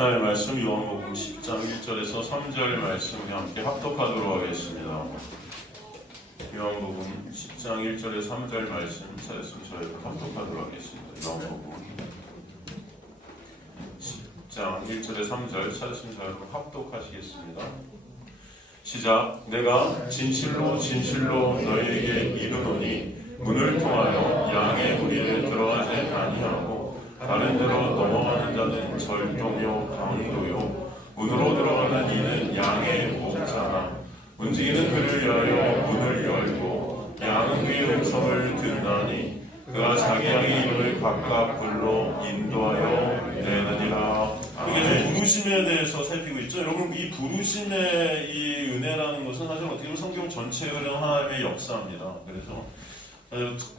하나님의 말씀 요한복음 10장 1절에서 3절 말씀을 함께 합독하도록 하겠습니다. 요한복음 10장 1절에서 3절 말씀 찾았으면 저희가 합독하도록 하겠습니다. 요한복음 10장 1절에서 3절 찾았으면 저희가 합독하시겠습니다. 시작. 내가 진실로 진실로 너희에게 이르노니 문을 통하여 양의 무리에 들어가지 아니하고 다른 데로 넘어가는 자는 절도요 강도요 문으로 들어가는 이는 양의 목자나 움직이는 그를 위하여 문을 열고 양은 그의 음성을 듣나니 그가 자기 양의 이름을 각각 불러 인도하여 내느니라. 이게 부르심에 대해서 살피고 있죠. 여러분, 이 부르심의 이 은혜라는 것은 사실 어떻게 보면 성경 전체의 하나님의 역사입니다. 그래서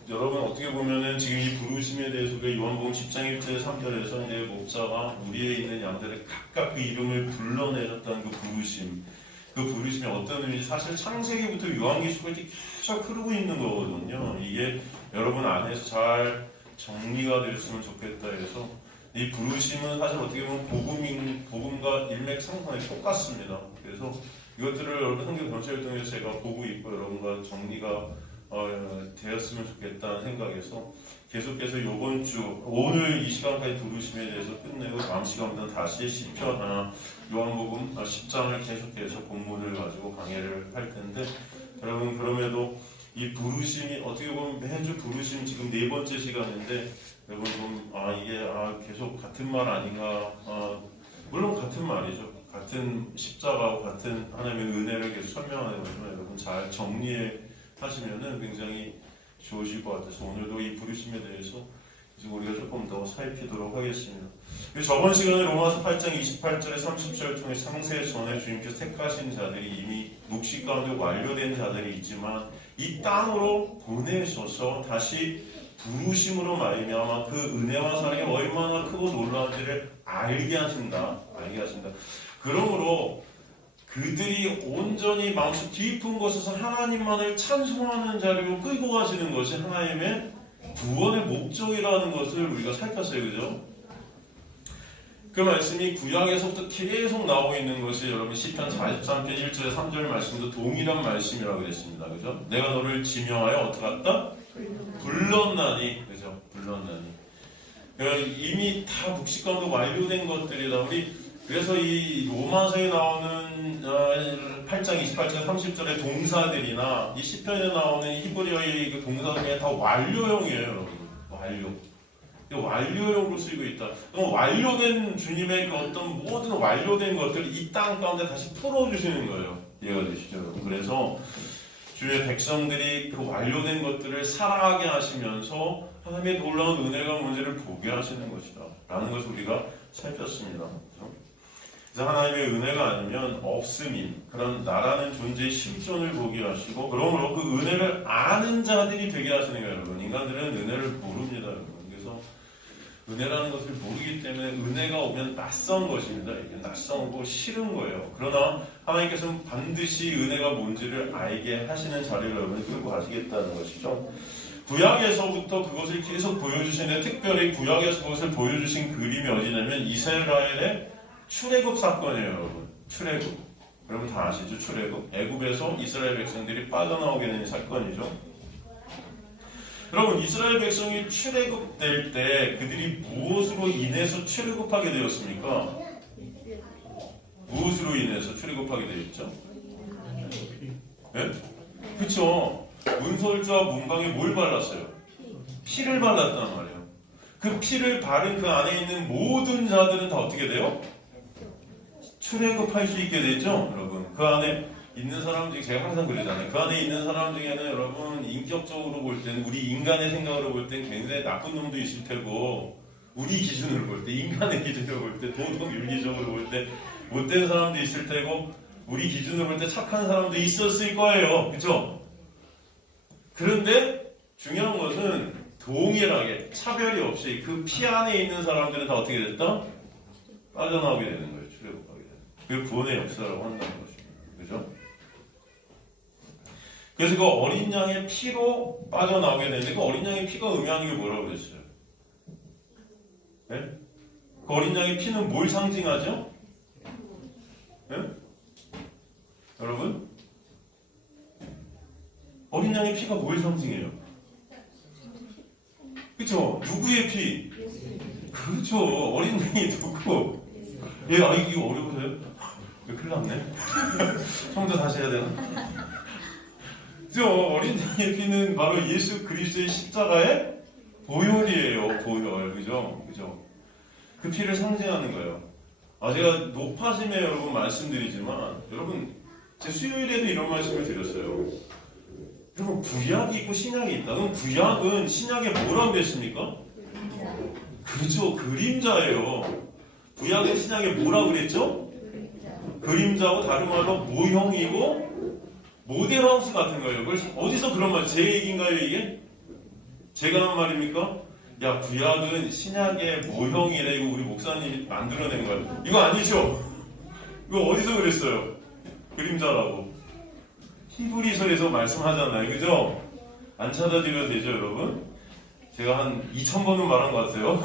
여러분 어떻게 보면은 지금 이 부르심에 대해서 그 요한복음 10장 1절 3절에서 이제 목자가 무리에 있는 양들을 각각 그 이름을 불러내셨다는 그 부르심, 그 부르심이 어떤 의미인지 사실 창세기부터 요한계시록까지 계속 흐르고 있는 거거든요. 이게 여러분 안에서 잘 정리가 됐으면 좋겠다 해서 이 부르심은 사실 어떻게 보면 복음과 일맥상통이 똑같습니다. 그래서 이것들을 여러분 성경 전체를 통해서 제가 보고 있고 여러분과 정리가 되었으면 좋겠다는 생각에서 계속해서 이번 주 오늘 이 시간까지 부르심에 대해서 끝내고 다음 시간부터 다시 시편 요한복음 10장을 계속해서 본문을 가지고 강의를 할 텐데 여러분 그럼에도 이 부르심이 어떻게 보면 매주 부르심 지금 네 번째 시간인데 여러분 좀 이게 계속 같은 말 아닌가 물론 같은 말이죠. 같은 십자가와 같은 하나님의 은혜를 계속 설명하는 거지만 여러분 잘 정리해 하시면은 굉장히 좋으실 것 같아서 오늘도 이 부르심에 대해서 우리가 조금 더 살피도록 하겠습니다. 저번 시간에 로마서 8장 28절에 30절을 통해 창세 전에 주님께서 택하신 자들이 이미 묵시 가운데 완료된 자들이 있지만 이 땅으로 보내셔서 다시 부르심으로 말미암아 그 은혜와 사랑이 얼마나 크고 놀라운지를 알게 하신다. 그러므로 그들이 온전히 마음속 깊은 곳에서 하나님만을 찬송하는 자리로 끌고 가시는 것이 하나님의 구원의 목적이라는 것을 우리가 살폈어요. 그죠? 그 말씀이 구약에서부터 계속 나오고 있는 것이 여러분 시편 43편 1절에 3절 말씀도 동일한 말씀이라고 그랬습니다. 그죠? 내가 너를 지명하여 어떻게 했다? 불렀나니. 그죠? 불렀나니. 이미 다 묵시 가운데 완료된 것들이다. 그래서 이 로마서에 나오는 8장 28절 30절의 동사들이나 이 시편에 나오는 히브리어의 그 동사들이 다 완료형이에요. 여러분. 완료형으로 쓰이고 있다. 그럼 완료된 주님의 그 어떤 모든 완료된 것들을 이 땅 가운데 다시 풀어주시는 거예요. 이해가 되시죠? 여러분. 그래서 주의 백성들이 그 완료된 것들을 사랑하게 하시면서 하나님의 놀라운 은혜가 뭔지를 보게 하시는 것이다. 라는 것을 우리가 살폈습니다. 그래서 하나님의 은혜가 아니면 없음인 그런 나라는 존재의 실존을 보게 하시고 그러므로 그 은혜를 아는 자들이 되게 하시는 거예요. 여러분. 인간들은 은혜를 모릅니다. 여러분. 그래서 은혜라는 것을 모르기 때문에 은혜가 오면 낯선 것입니다. 이게 낯선고 싫은 거예요. 그러나 하나님께서는 반드시 은혜가 뭔지를 알게 하시는 자리를 여러분이 끌고 가시겠다는 것이죠. 구약에서부터 그것을 계속 보여주시는데 특별히 구약에서 그것을 보여주신 그림이 어디냐면 이스라엘의 출애굽 사건이에요. 여러분. 출애굽. 여러분 다 아시죠? 출애굽. 애굽에서 이스라엘 백성들이 빠져나오게 되는 사건이죠. 여러분 이스라엘 백성이 출애굽될 때 그들이 무엇으로 인해서 출애굽하게 되었습니까? 무엇으로 인해서 출애굽하게 되었죠? 네? 그쵸? 문설주와 문방에 뭘 발랐어요? 피를 발랐단 말이에요. 그 피를 바른 그 안에 있는 모든 자들은 다 어떻게 돼요? 출애굽할 수 있게 되죠, 여러분. 그 안에 있는 사람 중에 제가 항상 그러잖아요. 그 안에 있는 사람 중에는 여러분 인격적으로 볼 때는 우리 인간의 생각으로 볼 땐 굉장히 나쁜 놈도 있을 테고 우리 기준으로 볼 때 인간의 기준으로 볼 때 도덕 윤리적으로 볼 때 못된 사람도 있을 테고 우리 기준으로 볼 때 착한 사람도 있었을 거예요, 그렇죠? 그런데 중요한 것은 동일하게 차별이 없이 그 피 안에 있는 사람들은 다 어떻게 됐다? 빠져나오게 되는 거예요. 출애굽하게 되는. 그게 구원의 역사라고 한다는 것입니다. 그죠? 그래서 그 어린 양의 피로 빠져나오게 되는데 그 어린 양의 피가 의미하는 게 뭐라고 그랬어요? 네? 그 그 어린 양의 피는 뭘 상징하죠? 네? 여러분? 어린 양의 피가 뭘 상징해요? 그쵸? 누구의 피? 그렇죠. 어린 양이 누구? 예, 이거 어려우세요? 큰일 났네. 처음부터 다시 해야 되나? 그죠? 어린 양의 피는 바로 예수 그리스도의 십자가의 보혈이에요. 보혈. 그죠? 그죠? 그 피를 상징하는 거예요. 제가 높아짐에 여러분 말씀드리지만, 여러분, 제 수요일에도 이런 말씀을 드렸어요. 여러분, 구약이 있고 신약이 있다. 그럼 구약은 신약에 뭐라고 했습니까? 그렇죠. 그림자예요. 구약은 신약에 뭐라고 그랬죠? 그림자고 다른 말로 모형이고 모델하우스 같은 거예요. 그걸 어디서 그런 말, 제 얘기인가요 이게? 제가 한 말입니까? 야, 구약은 신약의 모형이래. 이거 우리 목사님이 만들어낸 거야. 이거 아니죠? 이거 어디서 그랬어요? 그림자라고. 히브리서에서 말씀하잖아요. 그죠? 안 찾아드려도 되죠, 여러분? 제가 한 2000번은 말한 것 같아요.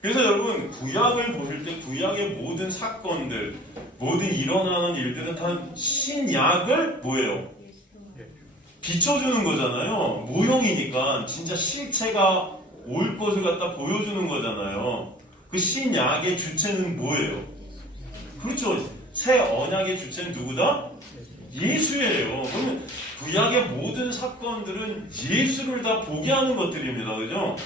그래서 여러분, 구약을 보실 때 구약의 모든 사건들, 모든 일어나는 일들은 다 신약을 뭐예요? 비춰주는 거잖아요. 모형이니까 진짜 실체가 올 것을 갖다 보여주는 거잖아요. 그 신약의 주체는 뭐예요? 그렇죠. 새 언약의 주체는 누구다? 예수예요. 그러면 구약의 모든 사건들은 예수를 다 보게 하는 것들입니다. 그죠?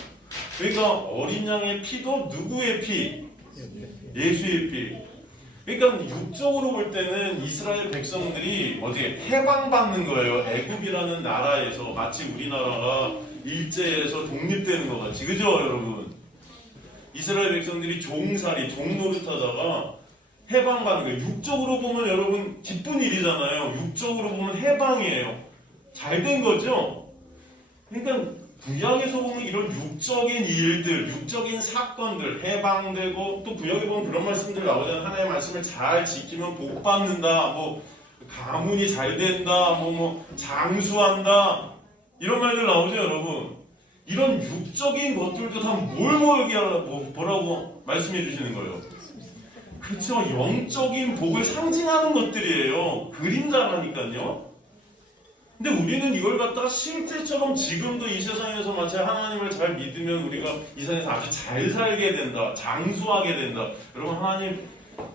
그러니까 어린 양의 피도 누구의 피? 예수의 피. 그러니까 육적으로 볼 때는 이스라엘 백성들이 어디에 해방받는 거예요. 애굽이라는 나라에서 마치 우리나라가 일제에서 독립되는 것 같이. 그죠, 여러분? 이스라엘 백성들이 종살이, 종노릇하다가 해방받는 거예요. 육적으로 보면 여러분 기쁜 일이잖아요. 육적으로 보면 해방이에요. 잘 된 거죠? 그러니까 구약에서 보면 이런 육적인 일들, 육적인 사건들, 해방되고, 또 구약에 보면 그런 말씀들 나오잖아요. 하나님의 말씀을 잘 지키면 복 받는다, 뭐 가문이 잘 된다, 뭐 장수한다, 이런 말들 나오죠, 여러분. 이런 육적인 것들도 다 뭐라고 말씀해 주시는 거예요? 그렇죠. 영적인 복을 상징하는 것들이에요. 그림자라니까요. 근데 우리는 이걸 갖다가 실제처럼 지금도 이 세상에서 마치 하나님을 잘 믿으면 우리가 이 세상에서 아주 잘 살게 된다, 장수하게 된다. 여러분, 하나님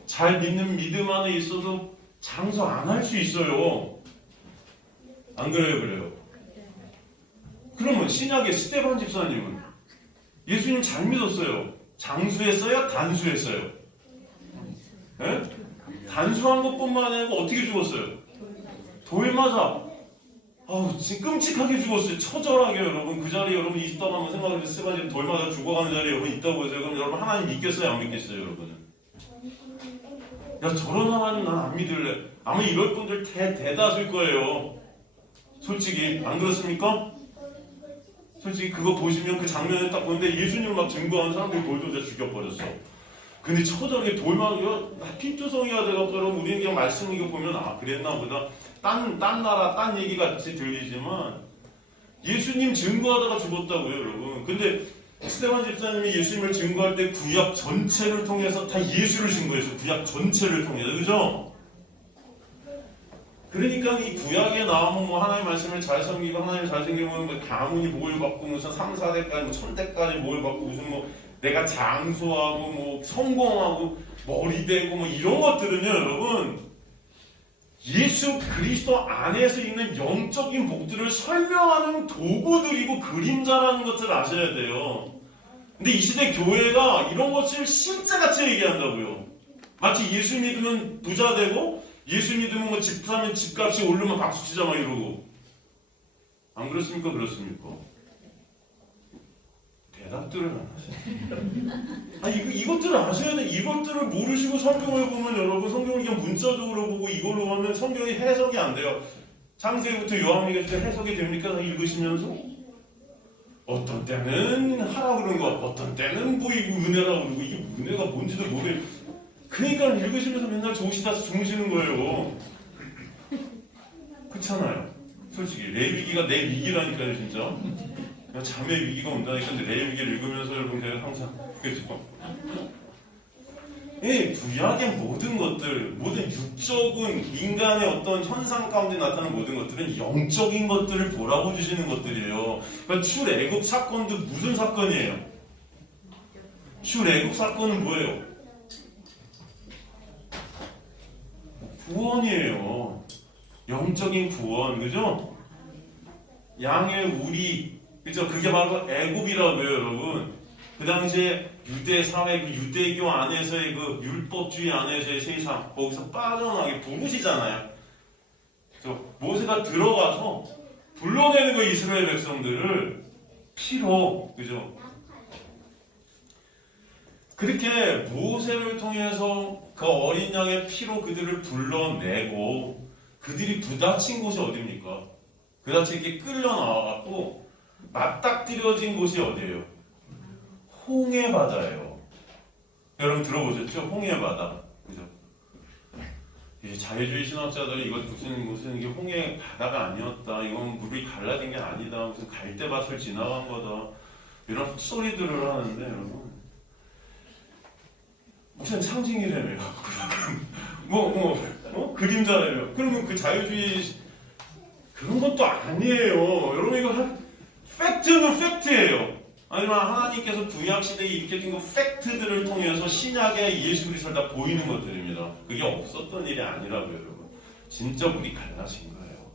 잘 믿는 믿음 안에 있어도 장수 안 할 수 있어요. 안 그래요? 그래요? 그러면 신약의 스데반 집사님은 예수님 잘 믿었어요. 장수했어요? 단수했어요? 네? 단수한 것뿐만 아니고 어떻게 죽었어요? 돌 맞아. 진짜 끔찍하게 죽었어요. 처절하게. 여러분, 그 자리에 여러분 있다고 한번 생각해보세요. 스데반이 돌 맞아 죽어가는 자리에 여러분 있다고 해서요. 그럼 여러분 하나님 믿겠어요? 안 믿겠어요? 여러분은? 야, 저런 하나님 난 안 믿을래. 아마 이럴 분들 대다수일 거예요. 솔직히 안 그렇습니까? 솔직히 그거 보시면 그 장면을 딱 보는데 예수님을 막 증거하는 사람들이 돌 던져 죽여버렸어. 근데 처절하게 돌만 핏투성이가 돼갖고 여러분 우리는 그냥 말씀 이거 보면 그랬나 보다. 딴 나라 딴 얘기 같이 들리지만 예수님 증거하다가 죽었다고요, 여러분. 근데 스데반 집사님이 예수님을 증거할 때 구약 전체를 통해서 다 예수를 증거했어요. 구약 전체를 통해서. 그죠? 그러니까 이 구약에 나오면 뭐 하나님의 말씀을 잘 섬기고 하나님을 잘 섬기면 뭐 가문이 복을 받고 무슨 3, 4대까지 뭐 1000대까지 복을 받고 무슨 뭐 내가 장수하고 뭐 성공하고 머리 대고 뭐 이런 것들은요, 여러분, 예수 그리스도 안에서 있는 영적인 복들을 설명하는 도구들이고 그림자라는 것을 아셔야 돼요. 근데 이 시대 교회가 이런 것을 실제같이 얘기한다고요. 마치 예수 믿으면 부자 되고 예수 믿으면 뭐 집 사면 집값이 오르면 박수치자 막 이러고. 안 그렇습니까? 그렇습니까? 대답들을 안 하시네. 이것들을 아셔야 돼. 이것들을 모르시고 성경을 보면 여러분, 성경을 그냥 문자적으로 보고 이걸로 하면 성경이 해석이 안 돼요. 창세기부터 요한계시록 해석이 됩니까? 읽으시면서? 어떤 때는 하라고 그러는 거, 어떤 때는 뭐 이거 은혜라고 그러고, 이게 은혜가 뭔지도 모르겠어요. 그러니까 읽으시면서 맨날 좋으시다 주무시는 거예요. 그렇잖아요. 솔직히 내 위기가 내 위기라니까요, 진짜. 잠의 위기가 온다니까. 근데 레위기를 읽으면서 여러분 제가 항상 그죠? 이 구약의 모든 것들, 모든 육적인 인간의 어떤 현상 가운데 나타나는 모든 것들은 영적인 것들을 보라고 주시는 것들이에요. 그러니까 출애굽 사건도 무슨 사건이에요? 출애굽 사건은 뭐예요? 구원이에요. 영적인 구원, 그죠? 양의 우리, 그죠? 그게 바로 애굽이라고요, 여러분. 그 당시에 유대 사회, 그 유대교 안에서의 그 율법주의 안에서의 세상, 거기서 빠져나가게 부르시잖아요. 모세가 들어가서 불러내는 거 이스라엘 백성들을 피로, 그죠? 그렇게 모세를 통해서 그 어린 양의 피로 그들을 불러내고 그들이 부딪힌 곳이 어디입니까? 그다지 이렇게 끌려 나와갖고 맞닥뜨려진 곳이 어디예요? 홍해 바다예요. 여러분 들어보셨죠? 홍해 바다. 그죠? 이 자유주의 신학자들이 이것 무슨 이게 홍해 바다가 아니었다. 이건 물이 갈라진 게 아니다. 무슨 갈대밭을 지나간 거다. 이런 헛소리들을 하는데 여러분 무슨 상징이라며요. 그림자라며. 그러면 그 자유주의 그런 것도 아니에요. 여러분 이거 팩트는 팩트예요. 아니면 하나님께서 구약시대에 일으켜진 그 팩트들을 통해서 신약의 예수 그리스도를 다 보이는 것들입니다. 그게 없었던 일이 아니라고요, 여러분. 진짜 물이 갈라진 거예요.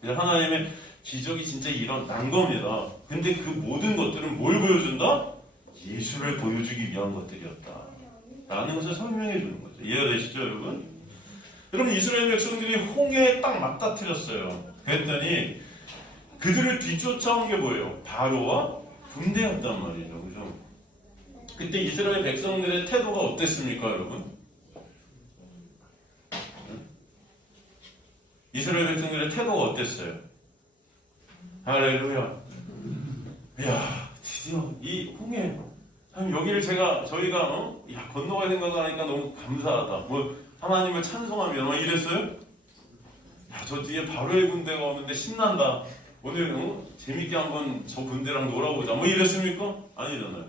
그래서 하나님의 기적이 진짜 일어난 겁니다. 근데 그 모든 것들은 뭘 보여준다? 예수를 보여주기 위한 것들이었다. 라는 것을 설명해 주는 거죠. 이해가 되시죠, 여러분? 여러분, 이스라엘 백성들이 홍해에 딱 맞닥뜨렸어요. 그랬더니 그들을 뒤쫓아온 게 뭐예요? 바로와 군대였단 말이죠. 그죠? 그때 이스라엘 백성들의 태도가 어땠습니까, 여러분? 이스라엘 백성들의 태도가 어땠어요? 할렐루야. 이야, 드디어 이 홍해. 여기를 저희가 건너갈 생각하니까 너무 감사하다. 하나님을 찬송하며 막 이랬어요? 야, 저 뒤에 바로의 군대가 오는데 신난다. 오늘 재밌게 한번 저 군대랑 놀아보자. 이랬습니까? 아니잖아요.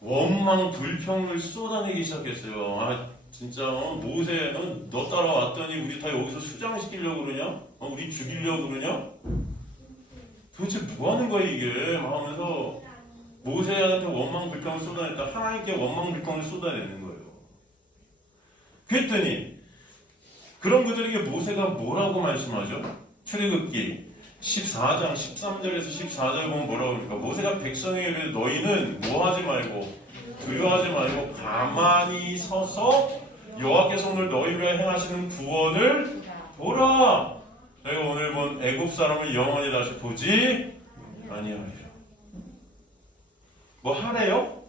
원망 불평을 쏟아내기 시작했어요. 진짜 모세 너 따라왔더니 우리 다 여기서 수장시키려고 그러냐? 우리 죽이려고 그러냐? 도대체 뭐 하는 거야 이게? 하면서 모세한테 원망 불평을 쏟아냈다. 하나님께 원망 불평을 쏟아내는 거예요. 그랬더니 그런 그들에게 모세가 뭐라고 말씀하죠? 출애굽기 14장 13절에서 14절 보면 뭐라고 합니까? 모세가 백성에게 이르되 너희는 뭐하지 말고 두려워하지 말고 가만히 서서 여호와께서 오늘 너희를 위하여 행하시는 구원을 보라. 너희가 오늘 본 애굽 사람을 영원히 다시 보지 아니하리라. 뭐 하래요?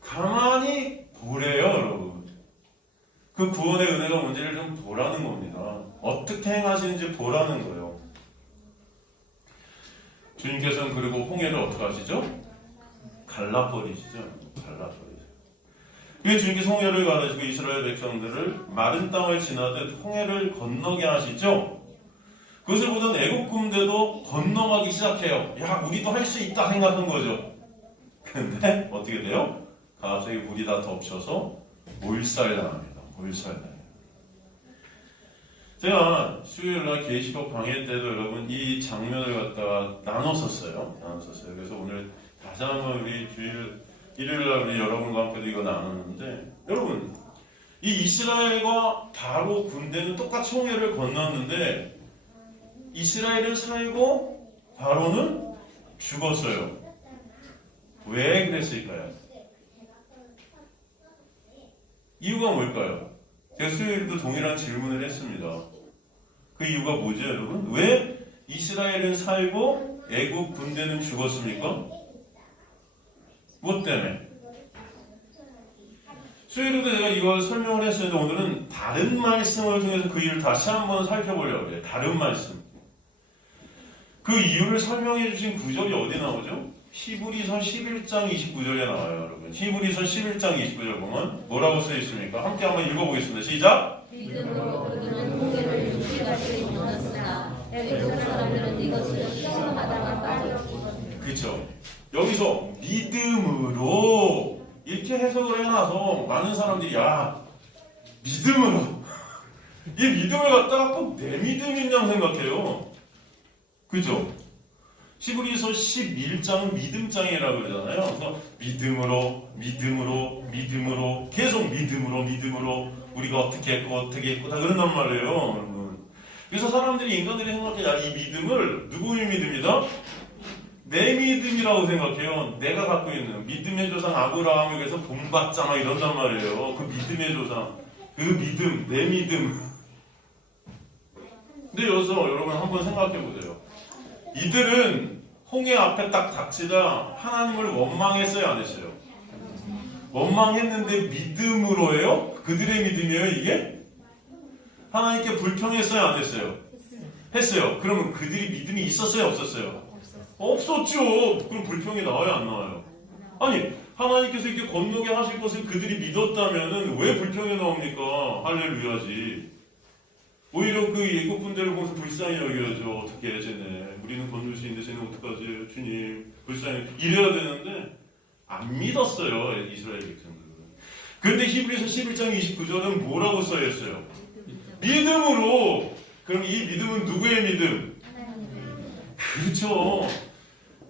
가만히 보래요, 여러분. 그 구원의 은혜가 뭔지를 좀 보라는 겁니다. 어떻게 행하시는지 보라는 거예요. 주님께서는 그리고 홍해를 어떻게 하시죠? 갈라버리시죠. 갈라버리죠. 왜 주님께서 홍해를 가르시고 이스라엘 백성들을 마른 땅을 지나듯 홍해를 건너게 하시죠? 그것을 보던 애국 군대도 건너가기 시작해요. 야, 우리도 할 수 있다 생각한 거죠. 근데 어떻게 돼요? 갑자기 물이 다 덮쳐서 몰살당합니다. 몰살당해요. 제가 수요일날 계시록 방해 때도 여러분 이 장면을 갖다가 나눴었어요. 그래서 오늘 다시 한번 우리 일요일날 우리 여러분과 함께도 이거 나눴는데, 여러분 이 이스라엘과 바로 군대는 똑같이 홍해를 건넜는데 이스라엘은 살고 바로는 죽었어요. 왜 그랬을까요? 이유가 뭘까요? 제가 수요일도 동일한 질문을 했습니다. 그 이유가 뭐죠, 여러분? 왜 이스라엘은 살고 애국 군대는 죽었습니까? 무엇 때문에? 수요일에도 제가 이걸 설명을 했었는데 오늘은 다른 말씀을 통해서 그 이유를 다시 한번 살펴보려고 해요. 다른 말씀. 그 이유를 설명해 주신 구절이 어디 나오죠? 히브리서 11장 29절에 나와요, 여러분. 히브리서 11장 29절 보면 뭐라고 써 있습니까? 함께 한번 읽어보겠습니다. 시작! 믿음으로 그들은 홍해를 육지같이 건넜으나 애국 사람들은 이것이 시험하다가 빠져. 그렇죠. 여기서 믿음으로 이렇게 해석을 해놔서 많은 사람들이 야 믿음으로 이 믿음을 갖다가 꼭 내 믿음인 양 생각해요. 그죠? 히브리서 11장은 믿음장이라고 그러잖아요. 그래서 믿음으로 계속 믿음으로 우리가 어떻게 했고 다 그런단 말이에요. 그래서 사람들이 인간들이 생각해 야 이 믿음을 누구의 믿음이다? 내 믿음이라고 생각해요. 내가 갖고 있는 믿음의 조상 아브라함에 대해서 본받잖아 이런단 말이에요. 그 믿음의 조상, 그 믿음, 내 믿음. 근데 여기서 여러분 한번 생각해 보세요. 이들은 홍해 앞에 딱 닥치다 하나님을 원망했어요, 안 했어요? 원망했는데 믿음으로 해요? 그들의 믿음이에요, 이게? 하나님께 불평했어요, 안 했어요? 했어요. 그러면 그들이 믿음이 있었어요, 없었어요? 없었죠. 그럼 불평이 나와요, 안 나와요? 아니, 하나님께서 이렇게 건너게 하실 것을 그들이 믿었다면은 왜 불평이 나옵니까? 할렐루야지. 오히려 그 예국 분들을 보면서 불쌍히 여겨야죠. 어떻게 쟤네. 우리는 건널 수 있는데 쟤네 어떡하지? 주님, 불쌍히. 이래야 되는데 안 믿었어요, 이스라엘 백성들은. 그런데 히브리서 11장 29절은 뭐라고 써있어요? 믿음으로. 그럼 이 믿음은 누구의 믿음? 그렇죠.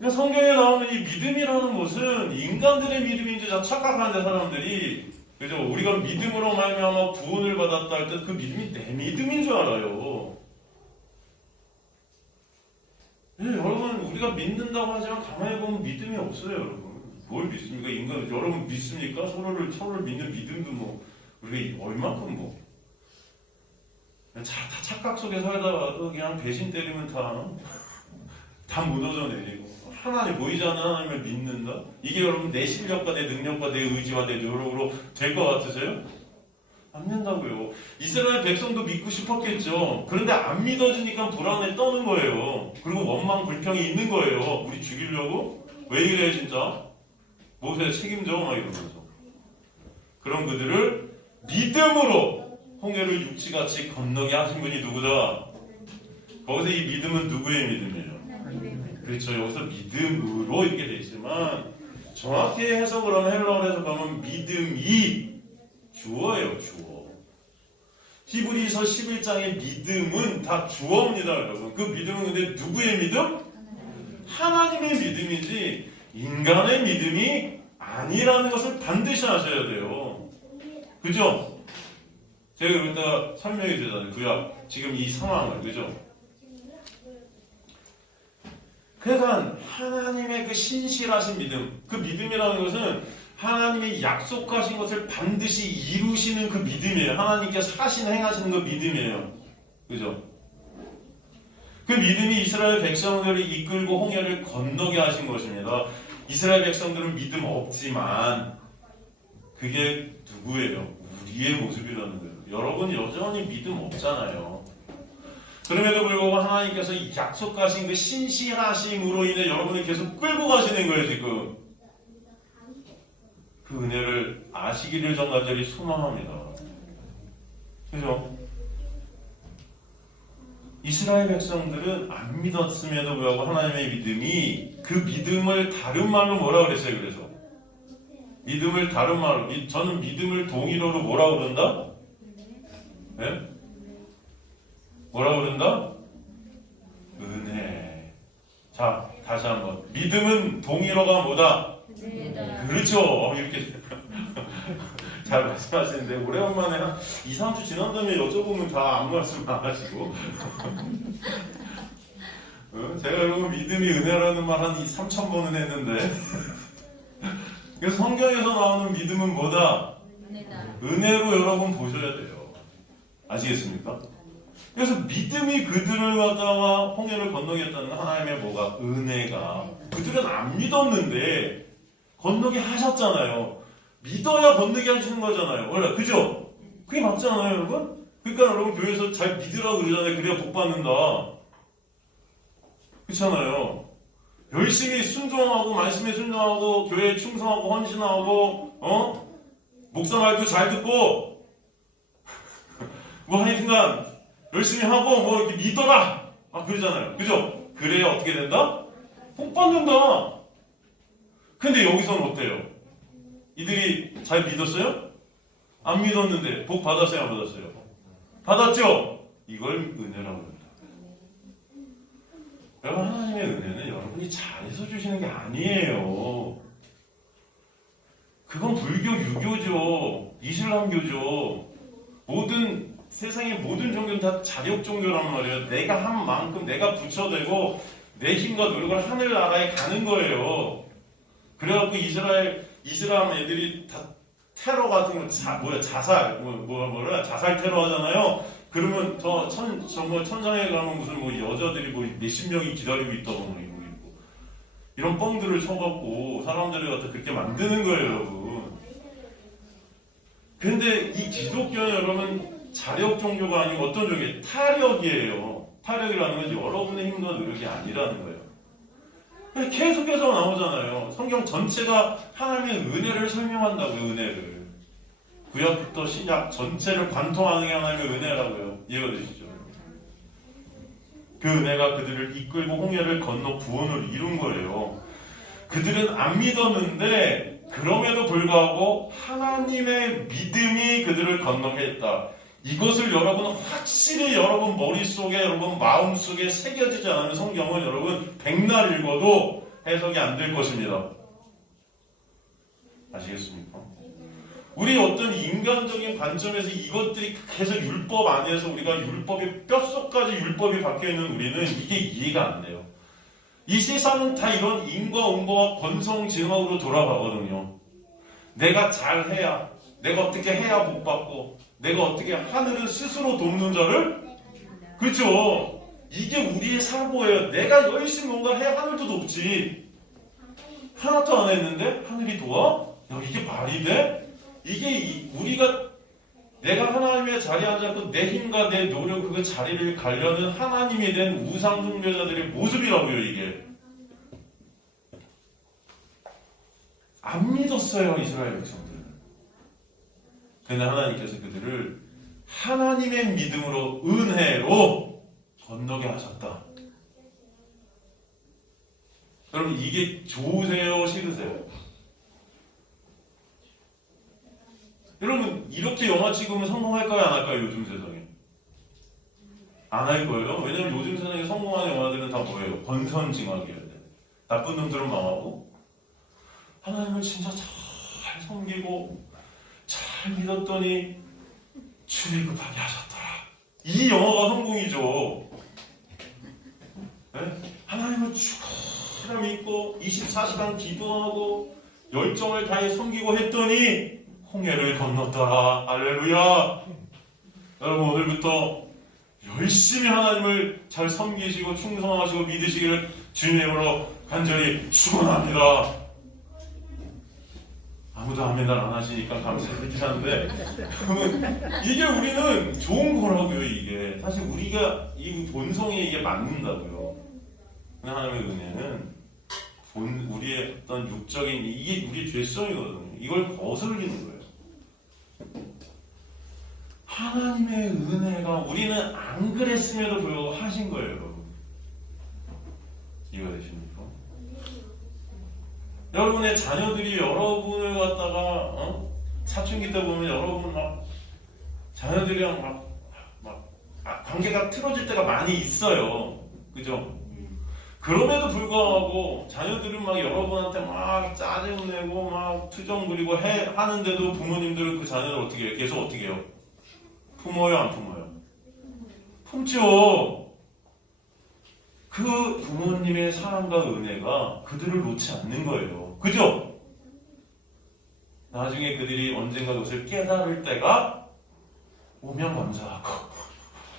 성경에 나오는 이 믿음이라는 것은 인간들의 믿음인 줄 착각하는데 사람들이 그죠? 우리가 믿음으로 말미암아 구원을 받았다 할 때 그 믿음이 내 믿음인 줄 알아요. 네, 여러분 우리가 믿는다고 하지만 가만히 보면 믿음이 없어요, 여러분. 뭘 믿습니까? 인간 여러분 믿습니까? 서로를 믿는 믿음도 뭐 우리가 얼마큼 뭐 다 착각 속에 살다가도 그냥 배신 때리면 다 무너져 내리고 하나님 보이지 않는 하나님을 믿는다? 이게 여러분 내 실력과 내 능력과 내 의지와 내 노력으로 될 것 같으세요? 안 된다고요. 이스라엘 백성도 믿고 싶었겠죠. 그런데 안 믿어지니까 불안에 떠는 거예요. 그리고 원망 불평이 있는 거예요. 우리 죽이려고? 왜 이래 진짜? 모세 책임져 막 이러면서. 그런 그들을 믿음으로 홍해를 육지같이 건너게 하신 분이 누구다? 거기서 이 믿음은 누구의 믿음이에요? 그렇죠. 여기서 믿음으로 이렇게 돼 있지만 정확히 해석을 하면 헬라어로 해석하면 믿음이 주어예요. 주어. 히브리서 11장의 믿음은 다 주어입니다. 여러분. 그 믿음은 근데 누구의 믿음? 하나님의 믿음이지 인간의 믿음이 아니라는 것을 반드시 아셔야 돼요. 그죠? 제가 이따가 설명해 주잖아요. 구약 지금 이 상황을. 그죠? 그래서 하나님의 그 신실하신 믿음, 그 믿음이라는 것은 하나님이 약속하신 것을 반드시 이루시는 그 믿음이에요. 하나님께서 행하시는 그 믿음이에요. 그죠? 그 믿음이 이스라엘 백성들을 이끌고 홍해를 건너게 하신 것입니다. 이스라엘 백성들은 믿음 없지만 그게 누구예요? 우리의 모습이라는 거예요. 여러분 여전히 믿음 없잖아요. 그럼에도 불구하고 하나님께서 약속하신 그 신실하심으로 인해 여러분을 계속 끌고 가시는 거예요, 지금. 그 은혜를 아시기를 전 간절히 소망합니다. 그죠? 이스라엘 백성들은 안 믿었음에도 불구하고 하나님의 믿음이 그 믿음을 다른 말로 뭐라 그랬어요, 그래서? 믿음을 다른 말로, 저는 믿음을 동일어로 뭐라 그런다? 네? 뭐라 그런다? 은혜. 자, 다시 한번. 믿음은 동일어가 뭐다? 그렇죠. 이렇게 잘 말씀하시는데 오래간만에 한 2, 3주 지난 다음에 여쭤보면 다 아무 말씀 안 하시고 제가 여러분 믿음이 은혜라는 말 한 3,000번은 했는데 그래서 성경에서 나오는 믿음은 뭐다? 은혜로 여러분 보셔야 돼요. 아시겠습니까? 그래서 믿음이 그들을 갖다가 홍해를 건너게 했다는 하나님의 뭐가? 은혜가. 그들은 안 믿었는데 건너게 하셨잖아요. 믿어야 건너게 하시는 거잖아요. 원래 그죠? 그게 맞잖아요, 여러분? 그러니까 여러분 교회에서 잘 믿으라고 그러잖아요. 그래야 복 받는다. 그렇잖아요. 열심히 순종하고 말씀에 순종하고 교회에 충성하고 헌신하고 목사 말도 잘 듣고 뭐 하여튼간 열심히 하고 뭐 이렇게 믿어라. 그러잖아요. 그죠? 그래야 어떻게 된다? 복 받는다. 근데 여기서는 어때요? 이들이 잘 믿었어요? 안 믿었는데 복 받았어요? 안 받았어요? 받았죠? 이걸 은혜라고 합니다. 여러분, 하나님의 은혜는 여러분이 잘해서 주시는 게 아니에요. 그건 불교, 유교죠. 이슬람교죠. 모든 세상의 모든 종교는 다 자력 종교란 말이에요. 내가 한 만큼 내가 붙여대고 내 힘과 노력을 하늘나라에 가는 거예요. 그래갖고 이슬람 애들이 다 테러 같은 거 자살 자살 테러 하잖아요. 그러면 정말 천상에 가면 무슨 여자들이 몇십 명이 기다리고 있다고 이런 뻥들을 쳐갖고 사람들을 갖다 그렇게 만드는 거예요, 여러분. 근데 이 기독교는 여러분 자력 종교가 아니고 어떤 종교예요? 타력이에요. 타력이라는 건 여러분의 힘과 노력이 아니라는 거예요. 계속해서 나오잖아요. 성경 전체가 하나님의 은혜를 설명한다고요, 은혜를. 구약부터 신약 전체를 관통하는 게 하나님의 은혜라고요. 이해가 되시죠? 그 은혜가 그들을 이끌고 홍해를 건너 구원을 이룬 거예요. 그들은 안 믿었는데 그럼에도 불구하고 하나님의 믿음이 그들을 건너게 했다. 이것을 여러분 확실히 여러분 머릿속에 여러분 마음속에 새겨지지 않으면 성경은 여러분 백날 읽어도 해석이 안 될 것입니다. 아시겠습니까? 우리 어떤 인간적인 관점에서 이것들이 계속 율법 안에서 우리가 율법의 뼛속까지 율법이 박혀있는 우리는 이게 이해가 안 돼요. 이 세상은 다 이런 인과응보와 권성징악으로 돌아가거든요. 내가 잘해야, 내가 어떻게 해야 복받고, 내가 어떻게 하늘은 스스로 돕는 자를, 그렇죠? 이게 우리의 사고예요. 내가 열심히 뭔가 해야 하늘도 돕지. 하나도 안 했는데 하늘이 도와? 야, 이게 말이 돼? 이게 우리가 내가 하나님의 자리에 앉아서 내 힘과 내 노력 그 자리를 가려는 하나님이 된 우상 숭배자들의 모습이라고요. 이게 안 믿었어요, 이스라엘 백성들은. 그러나 하나님께서 그들을 하나님의 믿음으로 은혜로 건너게 하셨다. 여러분, 이게 좋으세요, 싫으세요? 여러분, 이렇게 영화 찍으면 성공할까요, 안 할까요, 요즘 세상에? 안 할 거예요. 왜냐면 요즘 세상에 성공하는 영화들은 다 뭐예요? 권선징악이어야 돼. 나쁜 놈들은 망하고 하나님을 진짜 잘 섬기고 잘 믿었더니 출애굽하게 하셨더라. 이 영화가 성공이죠. 네? 하나님을 죽어라 믿고 24시간 기도하고 열정을 다해 섬기고 했더니 홍해를 건넜더라. 할렐루야. 여러분, 오늘부터 열심히 하나님을 잘 섬기시고 충성하시고 믿으시기를 주님으로 간절히 축원합니다. 아무도 아멘을 안 하시니까 감사드리긴 한데, 그러면 이게 우리는 좋은 거라고요. 이게 사실 우리가 이 본성이 이게 맞는다고요. 하나님의 은혜는 우리의 어떤 육적인 이게 우리의 죄성이거든요. 이걸 거슬리는 거예요. 하나님의 은혜가 우리는 안 그랬음에도 불구하고 하신 거예요, 여러분. 이해가 되십니까? 여러분의 자녀들이 여러분을 갖다가 사춘기 때 보면 여러분 막 자녀들이랑 관계가 틀어질 때가 많이 있어요. 그죠? 그럼에도 불구하고 자녀들은 막 여러분한테 막 짜증내고 막 투정 부리고 하는데도 부모님들은 그 자녀를 어떻게 해요? 계속 어떻게 해요? 품어요, 안 품어요? 품죠. 그 부모님의 사랑과 은혜가 그들을 놓지 않는 거예요. 그죠? 나중에 그들이 언젠가 그것을 깨달을 때가 오면 감사하고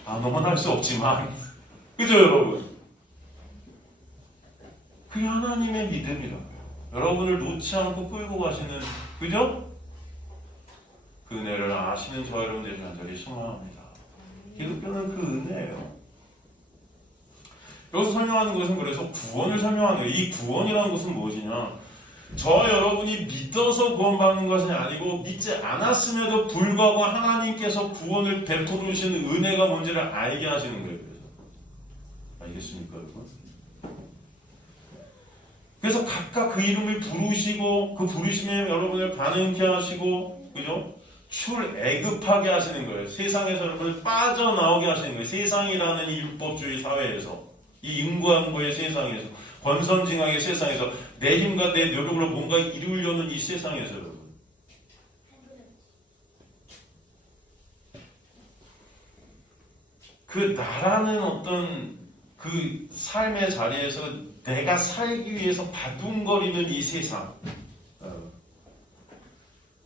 안 오면 할 수 없지만, 그죠, 여러분? 그게 하나님의 믿음이라고요. 여러분을 놓지 않고 끌고 가시는, 그죠? 그 은혜를 아시는 저 여러분들 간절히 소망합니다. 기독교는 그 은혜예요. 여기서 설명하는 것은 그래서 구원을 설명하는 거예요. 이 구원이라는 것은 무엇이냐? 저와 여러분이 믿어서 구원받는 것이 아니고 믿지 않았음에도 불구하고 하나님께서 구원을 베풀으시는 은혜가 뭔지를 알게 하시는 거예요. 그래서 알겠습니까, 여러분? 그래서 각각 그 이름을 부르시고 그 부르심에 여러분을 반응케 하시고, 그죠? 출애굽하게 하시는 거예요. 세상에서 여러분을 빠져나오게 하시는 거예요. 세상이라는 이 율법주의 사회에서, 이 인과응보의 세상에서, 권선징악의 세상에서, 내 힘과 내 노력으로 뭔가 이루려는 이 세상에서 여러분, 그 나라는 어떤 그 삶의 자리에서 내가 살기 위해서 바둥거리는 이 세상,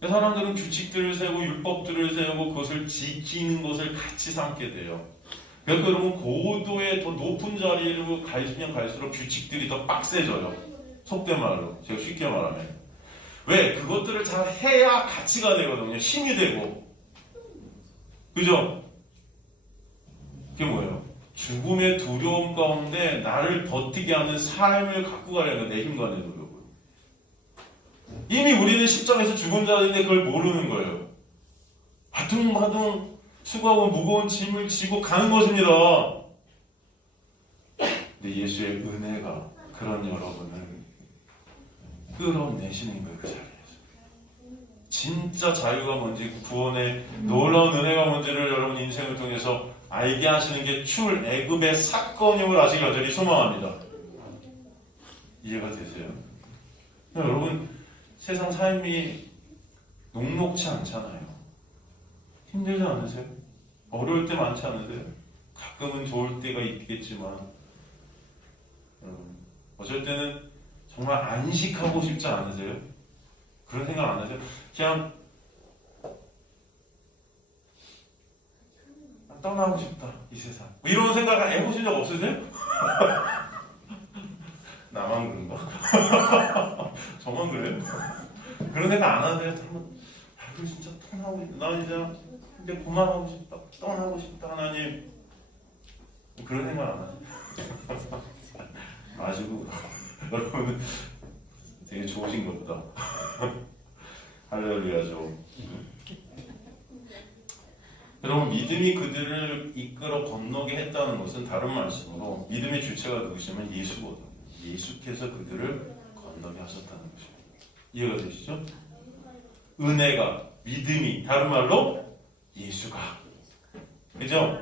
사람들은 규칙들을 세우고 율법들을 세우고 그것을 지키는 것을 같이 삼게 돼요. 그래서 여러분 고도의 더 높은 자리로 가시면 갈수록 규칙들이 더 빡세져요. 속된 말로 제가 쉽게 말하면, 왜? 그것들을 잘 해야 가치가 되거든요. 힘이 되고, 그죠? 그게 뭐예요? 죽음의 두려움 가운데 나를 버티게 하는 삶을 갖고 가려는 내 힘과 내 노력을. 이미 우리는 십자가에서 죽은 자인데 그걸 모르는 거예요. 바둥바둥 수고하고 무거운 짐을 지고 가는 것입니다. 근데 예수의 은혜가 그런 여러분을 끌어내시는 거예요. 그 자리에서. 진짜 자유가 뭔지, 구원의 놀라운 은혜가 뭔지를 여러분 인생을 통해서 알게 하시는 게 출애굽의 사건임을 아시기 간절히 소망합니다. 이해가 되세요? 여러분, 세상 삶이 녹록치 않잖아요. 힘들지 않으세요? 어려울 때 많지 않으세요? 가끔은 좋을 때가 있겠지만, 어쩔 때는 정말 안식하고 싶지 않으세요? 그런 생각 안 하세요? 그냥 떠나고 싶다, 이 세상. 뭐 이런 생각 해보신 적 없으세요? 나만 그런가? 저만 그래요? 그런 생각 안 하세요? 이거 진짜 떠나고 싶다. 나 이제 그만하고 싶다. 떠나고 싶다, 하나님. 그런 생각 안 하세요? 아시고 여러분은 되게 좋으신 것보다. 할렐루야죠. 여러분, 믿음이 그들을 이끌어 건너게 했다는 것은 다른 말씀으로 믿음의 주체가 누구시면 예수거든요. 예수께서 그들을 건너게 하셨다는 것입니다. 이해가 되시죠? 은혜가, 믿음이, 다른 말로 예수가. 그죠?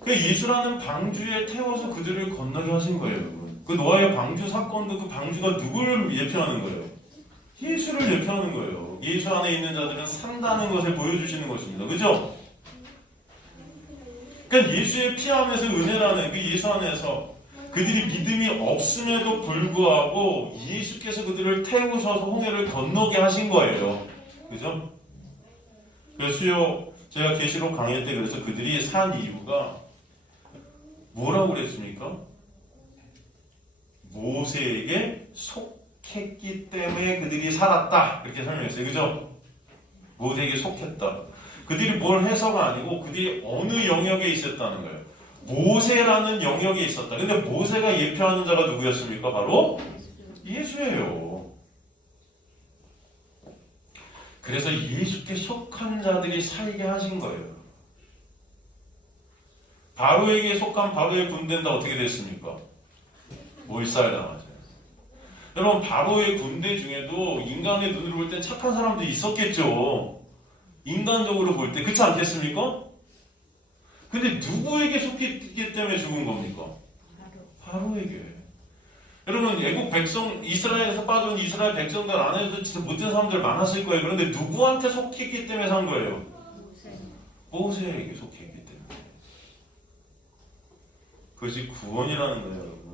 그 예수라는 방주에 태워서 그들을 건너게 하신 거예요, 여러분. 그 노아의 방주 사건도 그 방주가 누구를 예표하는 거예요? 예수를 예표하는 거예요. 예수 안에 있는 자들은 산다는 것을 보여주시는 것입니다. 그죠? 그러니까 예수의 피 안에서 은혜라는 그 예수 안에서 그들이 믿음이 없음에도 불구하고 예수께서 그들을 태우셔서 홍해를 건너게 하신 거예요. 그죠? 그래서 제가 계시록 강의 때 그래서 그들이 산 이유가 뭐라고 그랬습니까? 모세에게 속했기 때문에 그들이 살았다, 이렇게 설명했어요. 그죠? 모세에게 속했다. 그들이 뭘 해서가 아니고 그들이 어느 영역에 있었다는 거예요. 모세라는 영역에 있었다. 근데 모세가 예표하는 자가 누구였습니까? 바로 예수예요. 그래서 예수께 속한 자들이 살게 하신 거예요. 바로에게 속한 바로의 군대는 어떻게 됐습니까? 몰살당하죠. 여러분, 바로의 군대 중에도 인간의 눈으로 볼 때 착한 사람도 있었겠죠. 인간적으로 볼 때. 그렇지 않겠습니까? 근데 누구에게 속했기 때문에 죽은 겁니까? 바로에게. 여러분, 애국 백성, 이스라엘에서 빠져온 이스라엘 백성들 안에도 진짜 못된 사람들 많았을 거예요. 그런데 누구한테 속했기 때문에 산 거예요? 모세에게 속했기 때문에. 그것이 구원이라는 거예요, 여러분.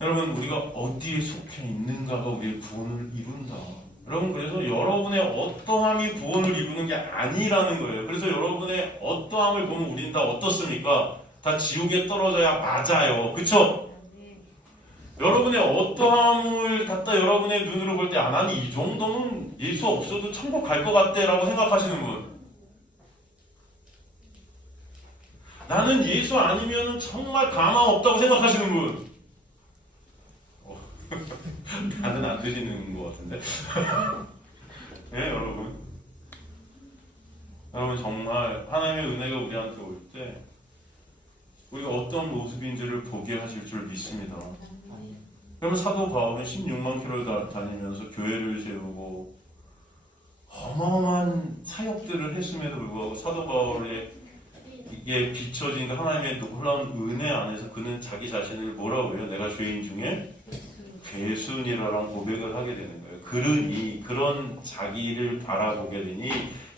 여러분, 우리가 어디에 속해 있는가가 우리의 구원을 이룬다. 여러분, 그래서 여러분의 어떠함이 구원을 이루는 게 아니라는 거예요. 그래서 여러분의 어떠함을 보면 우리는 다 어떻습니까? 다 지옥에 떨어져야 맞아요. 그쵸? 여러분의 어떠함을 갖다 여러분의 눈으로 볼 때, 아, 나는 이 정도는 예수 없어도 천국 갈 것 같대 라고 생각하시는 분, 나는 예수 아니면 정말 가망 없다고 생각하시는 분, 나는 안 되시는 것 같은데. 네, 여러분. 여러분, 정말 하나님의 은혜가 우리한테 올 때 우리가 어떤 모습인지를 보게 하실 줄 믿습니다. 그러면 사도 바울은 16만 킬로를 다니면서 교회를 세우고 어마어마한 사역들을 했음에도 불구하고 사도 바울의 이게 비춰진 하나님의 놀라운 은혜 안에서 그는 자기 자신을 뭐라고 해요? 내가 죄인 중에 괴순이라는 고백을 하게 되는 거예요. 그러니 그런 자기를 바라보게 되니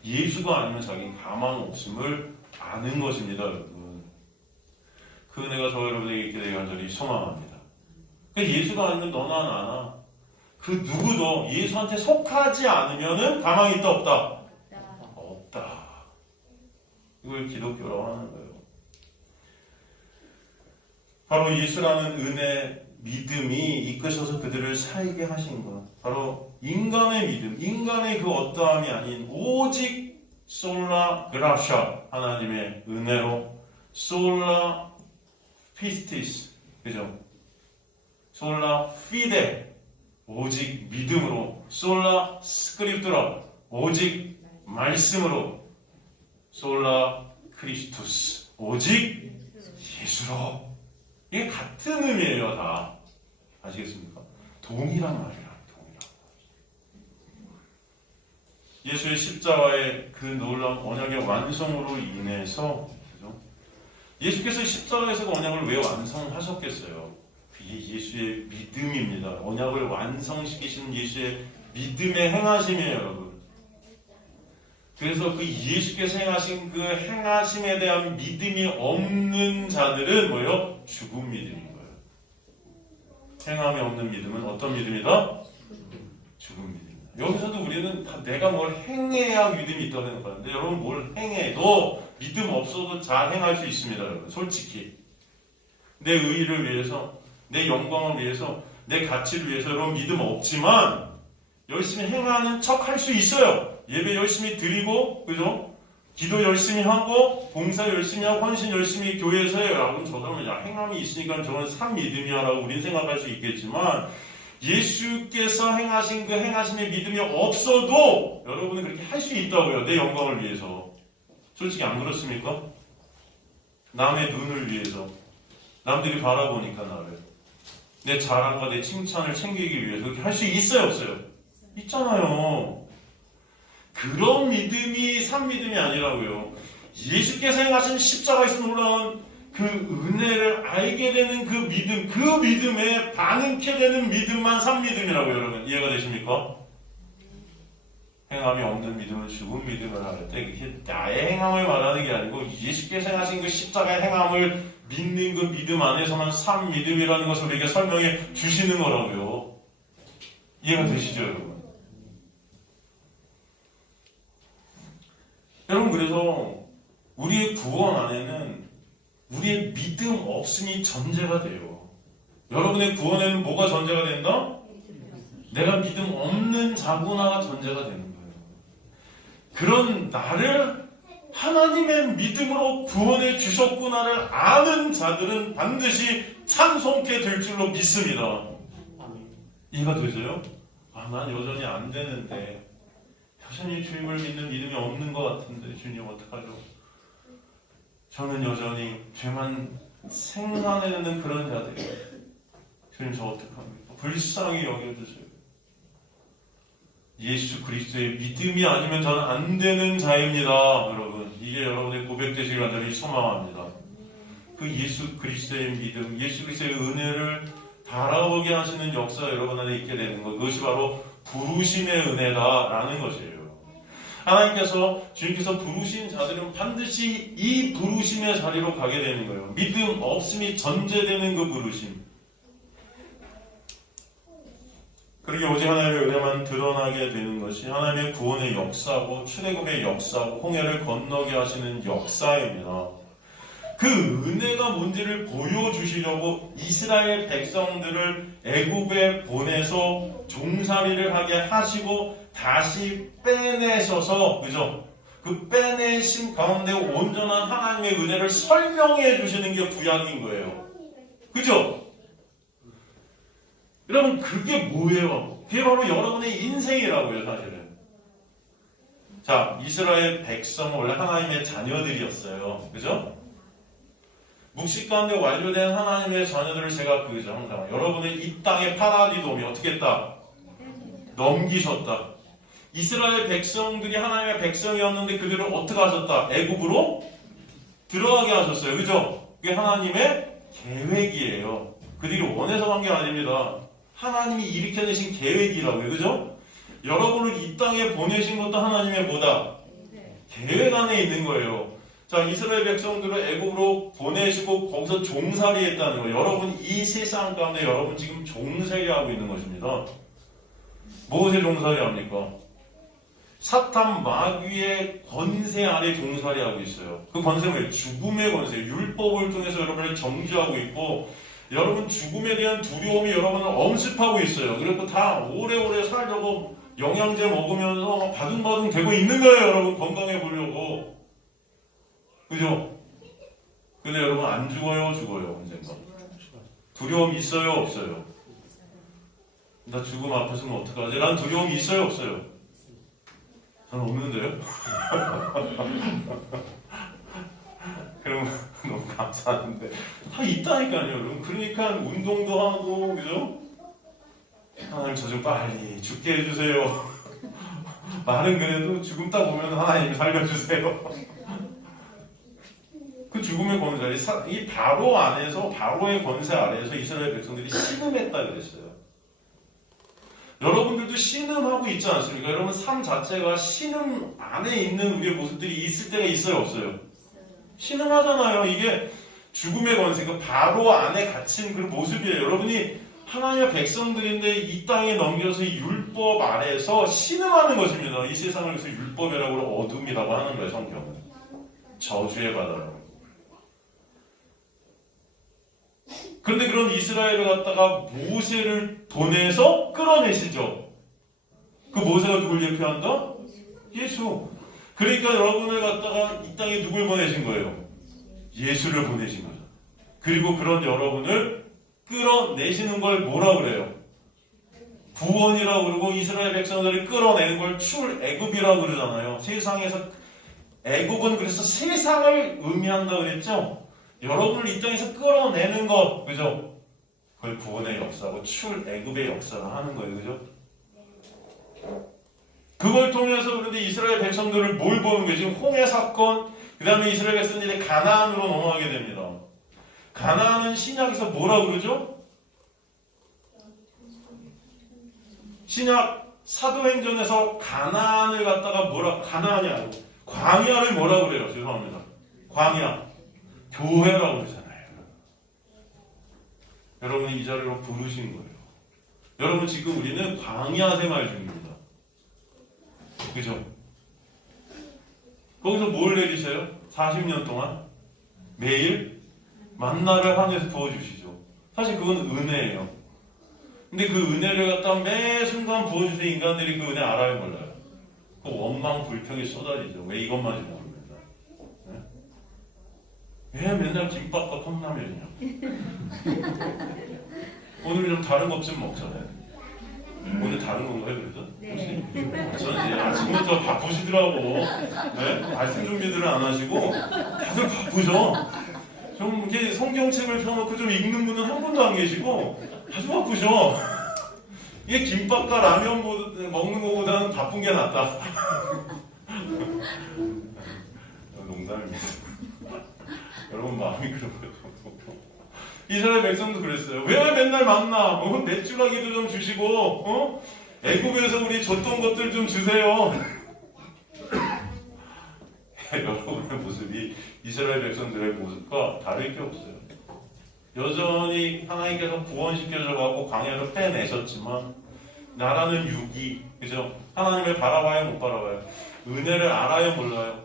예수가 아니면 자기는 가망 없음을 아는 것입니다, 여러분. 그 은혜가 저와 여러분에게 있게 되길 간절히 소망합니다. 예수가 아니면 너나 나나 그 누구도 예수한테 속하지 않으면은 가망이 있다 없다? 없다. 이걸 기독교라고 하는 거예요. 바로 예수라는 은혜, 믿음이 이끄셔서 그들을 살게 하신 것. 바로 인간의 믿음, 인간의 그 어떠함이 아닌 오직 솔라 그라샤, 하나님의 은혜로 솔라 피스티스, 그죠? 솔라 피데, 오직 믿음으로, 솔라 스크립트라, 오직 말씀으로, 솔라 크리스투스, 오직 예수로. 이게 같은 의미예요, 다. 아시겠습니까? 동일한 말이야, 동일한 말. 예수의 십자가의 그 놀라운 언약의 완성으로 인해서, 그죠? 예수께서 십자가에서 그 언약을 왜 완성하셨겠어요? 그게 예수의 믿음입니다. 언약을 완성시키신 예수의 믿음의 행하심이에요, 여러분. 그래서 그 예수께서 행하신 그 행하심에 대한 믿음이 없는 자들은 뭐예요? 죽은 믿음인 거예요. 행함이 없는 믿음은 어떤 믿음이다? 죽은 믿음이다. 여기서도 우리는 다 내가 뭘 행해야 믿음이 있다고 생각하는데 여러분 뭘 행해도 믿음 없어도 잘 행할 수 있습니다, 여러분. 솔직히. 내 의의를 위해서, 내 영광을 위해서, 내 가치를 위해서 여러분 믿음 없지만 열심히 행하는 척 할 수 있어요. 예배 열심히 드리고, 그죠? 기도 열심히 하고, 봉사 열심히 하고, 헌신 열심히 교회에서 해요. 그럼 저 사람은 야, 행함이 있으니까 저는 참 믿음이야 라고 우리는 생각할 수 있겠지만, 예수께서 행하신 그 행하심의 믿음이 없어도 여러분은 그렇게 할 수 있다고요. 내 영광을 위해서. 솔직히 안 그렇습니까? 남의 눈을 위해서. 남들이 바라보니까 나를. 내 자랑과 내 칭찬을 챙기기 위해서 그렇게 할 수 있어요, 없어요? 있잖아요. 그런 믿음이 산 믿음이 아니라고요. 예수께서 행하신 십자가에서 놀라운 그 은혜를 알게 되는 그 믿음, 그 믿음에 반응케 되는 믿음만 산 믿음이라고요, 여러분. 이해가 되십니까? 행함이 없는 믿음은 죽은 믿음을 할 때 그게 나의 행함을 말하는 게 아니고 예수께서 행하신 그 십자가의 행함을 믿는 그 믿음 안에서만 산 믿음이라는 것을 우리에게 설명해 주시는 거라고요. 이해가 되시죠, 여러분? 여러분, 그래서 우리의 구원 안에는 우리의 믿음 없음이 전제가 돼요. 여러분의 구원에는 뭐가 전제가 된다? 내가 믿음 없는 자구나가 전제가 되는 거예요. 그런 나를 하나님의 믿음으로 구원해 주셨구나를 아는 자들은 반드시 찬송케 될 줄로 믿습니다. 이해가 되세요? 난 여전히 안 되는데, 여전히 주님을 믿는 믿음이 없는 것 같은데 주님 어떡하죠? 저는 여전히 죄만 생각내는 그런 자들이에요. 주님 저 어떡합니까? 불쌍히 여겨주세요. 예수 그리스도의 믿음이 아니면 저는 안 되는 자입니다, 여러분. 이게 여러분의 고백되시길 간절히 소망합니다. 그 예수 그리스도의 믿음, 예수 그리스도의 은혜를 바라보게 하시는 역사 여러분 안에 있게 되는 것, 그것이 바로 부르심의 은혜다라는 것이에요. 하나님께서 주님께서 부르신 자들은 반드시 이 부르심의 자리로 가게 되는 거예요. 믿음 없음이 전제되는 그 부르심. 그렇게 오직 하나님의 은혜만 드러나게 되는 것이 하나님의 구원의 역사고 출애굽의 역사고 홍해를 건너게 하시는 역사입니다. 그 은혜가 뭔지를 보여주시려고 이스라엘 백성들을 애굽에 보내서 종살이를 하게 하시고 다시 빼내셔서, 그죠? 그 빼내신 가운데 온전한 하나님의 은혜를 설명해 주시는 게 구약인 거예요. 그죠? 여러분, 그게 뭐예요? 그게 바로 여러분의 인생이라고요, 사실은. 자, 이스라엘 백성은 원래 하나님의 자녀들이었어요. 그죠? 묵시 가운데 완료된 하나님의 자녀들을 제가 그죠 항상 여러분의 이 땅의 파라디돔이 어떻게 했다? 넘기셨다. 이스라엘 백성들이 하나님의 백성이었는데 그들을 어떻게 하셨다? 애굽으로 들어가게 하셨어요. 그죠? 그게 하나님의 계획이에요. 그들이 원해서 한 게 아닙니다. 하나님이 일으켜내신 계획이라고요. 그죠? 여러분을 이 땅에 보내신 것도 하나님의 뭐다? 계획 안에 있는 거예요. 자, 이스라엘 백성들을 애굽으로 보내시고 거기서 종살이 했다는 거예요. 여러분 이 세상 가운데 여러분 지금 종살이 하고 있는 것입니다. 무엇에 종살이 합니까? 사탄 마귀의 권세 아래 종살이 하고 있어요. 그 권세는 뭐예요? 죽음의 권세. 율법을 통해서 여러분을 정죄하고 있고 여러분 죽음에 대한 두려움이 여러분을 엄습하고 있어요. 그리고 다 오래오래 살려고 영양제 먹으면서 바둥바둥 되고 있는 거예요. 여러분 건강해 보려고. 그죠? 근데 여러분 안 죽어요? 죽어요? 언젠가? 두려움 있어요? 없어요? 나 죽음 앞에서는 어떡하지? 난 두려움이 있어요? 없어요? 저는 없는데요? 그럼 너무 감사한데 다 있다니까요. 여러분. 그러니까 운동도 하고 그죠? 하나님 저 좀 빨리 죽게 해주세요. 말은 그래도 죽음 딱 오면 하나님 살려주세요. 그 죽음의 권세, 이 바로 안에서 바로의 권세 아래에서 이스라엘 백성들이 신음했다 그랬어요. 여러분들도 신음하고 있지 않습니까? 여러분 삶 자체가 신음 안에 있는 우리의 모습들이 있을 때가 있어요, 없어요? 신음하잖아요. 이게 죽음의 권세, 그 바로 안에 갇힌 그 모습이에요. 여러분이 하나님의 백성들인데 이 땅에 넘겨서 율법 아래에서 신음하는 것입니다. 이 세상을 그래서 율법이라고 어둠이라고 하는 거예요, 성경은. 저주의 바다라고. 그런데 그런 이스라엘을 갖다가 모세를 보내서 끌어내시죠. 그 모세가 누굴 대표한다? 예수. 그러니까 여러분을 갖다가 이 땅에 누굴 보내신 거예요? 예수를 보내신 거죠. 그리고 그런 여러분을 끌어내시는 걸 뭐라 그래요? 구원이라고 그러고 이스라엘 백성들을 끌어내는 걸 출애굽이라고 그러잖아요. 세상에서 애굽은 그래서 세상을 의미한다고 그랬죠. 여러분을 이 땅에서 끌어내는 것, 그죠? 그걸 구원의 역사고 출애굽의 역사를 하는 거예요, 그죠? 그걸 통해서 그런데 이스라엘 백성들을 뭘 보는 거예요? 지금 홍해 사건, 그 다음에 이스라엘 백성들이 가나안으로 넘어가게 됩니다. 가나안은 신약에서 뭐라 그러죠? 신약 사도행전에서 가나안을 갖다가 가나안이 아니고 광야를 뭐라 그래요? 죄송합니다. 광야. 교회라고 그러잖아요. 여러분이 이 자리로 부르신 거예요. 여러분 지금 우리는 광야 생활 중입니다. 그죠? 거기서 뭘 내리세요? 40년 동안 매일 만나를 하늘에서 부어주시죠. 사실 그건 은혜예요. 근데 그 은혜를 갖다 매 순간 부어주신 인간들이 그 은혜 알아요, 몰라요? 그 원망 불평이 쏟아지죠. 왜 이것만 지금 모릅니다. 네? 왜 맨날 김밥과 컵라면이냐? 오늘 좀 다른 것 좀 먹잖아요. 오늘 다른 건가요, 그래도? 네. 저는 이제 아침부터 바쁘시더라고. 네? 말씀 준비들을 안 하시고 다들 바쁘죠. 좀 이렇게 성경책을 펴놓고 좀 읽는 분은 한 분도 안 계시고 아주 바쁘죠. 이게 김밥과 라면 먹는 것보다는 바쁜 게 낫다. 농담입니다. 여러분 마음이 그런 거죠. 이스라엘 백성도 그랬어요. 왜 맨날 만나? 맥주라기도 좀 주시고, 애굽에서 우리 줬던 것들 좀 주세요. 여러분의 모습이 이스라엘 백성들의 모습과 다를 게 없어요. 여전히 하나님께서 구원시켜줘갖고 광야를 빼내셨지만 나라는 육이, 그죠? 하나님을 바라봐요, 못 바라봐요? 은혜를 알아요, 몰라요?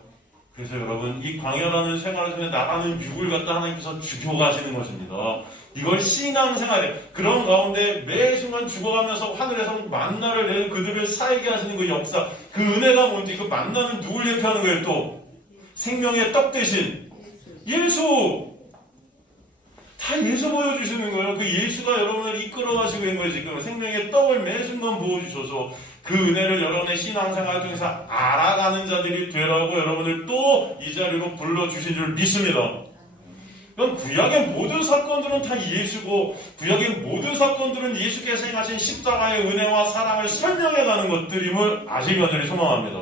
그래서 여러분 이 광야라는 생활을 통해 나가는 육을 갖다 하나님께서 죽여가시는 것입니다. 이걸 신앙생활에 그런 가운데 매 순간 죽어가면서 하늘에서 만나를 내는 그들을 살게 하시는 그 역사, 그 은혜가 뭔지, 그 만나는 누굴 대표하는 거예요? 또 생명의 떡 대신 예수. 다 예수 보여주시는 거예요. 그 예수가 여러분을 이끌어가시고 있는 거예요. 지금 생명의 떡을 매 순간 부어주셔서 그 은혜를 여러분의 신앙생활 통해서 알아가는 자들이 되라고 여러분을 또 이 자리로 불러주신 줄 믿습니다. 그럼 구약의 모든 사건들은 다 예수고 구약의 모든 사건들은 예수께서 행하신 십자가의 은혜와 사랑을 설명해가는 것들임을 아실 여전히 소망합니다.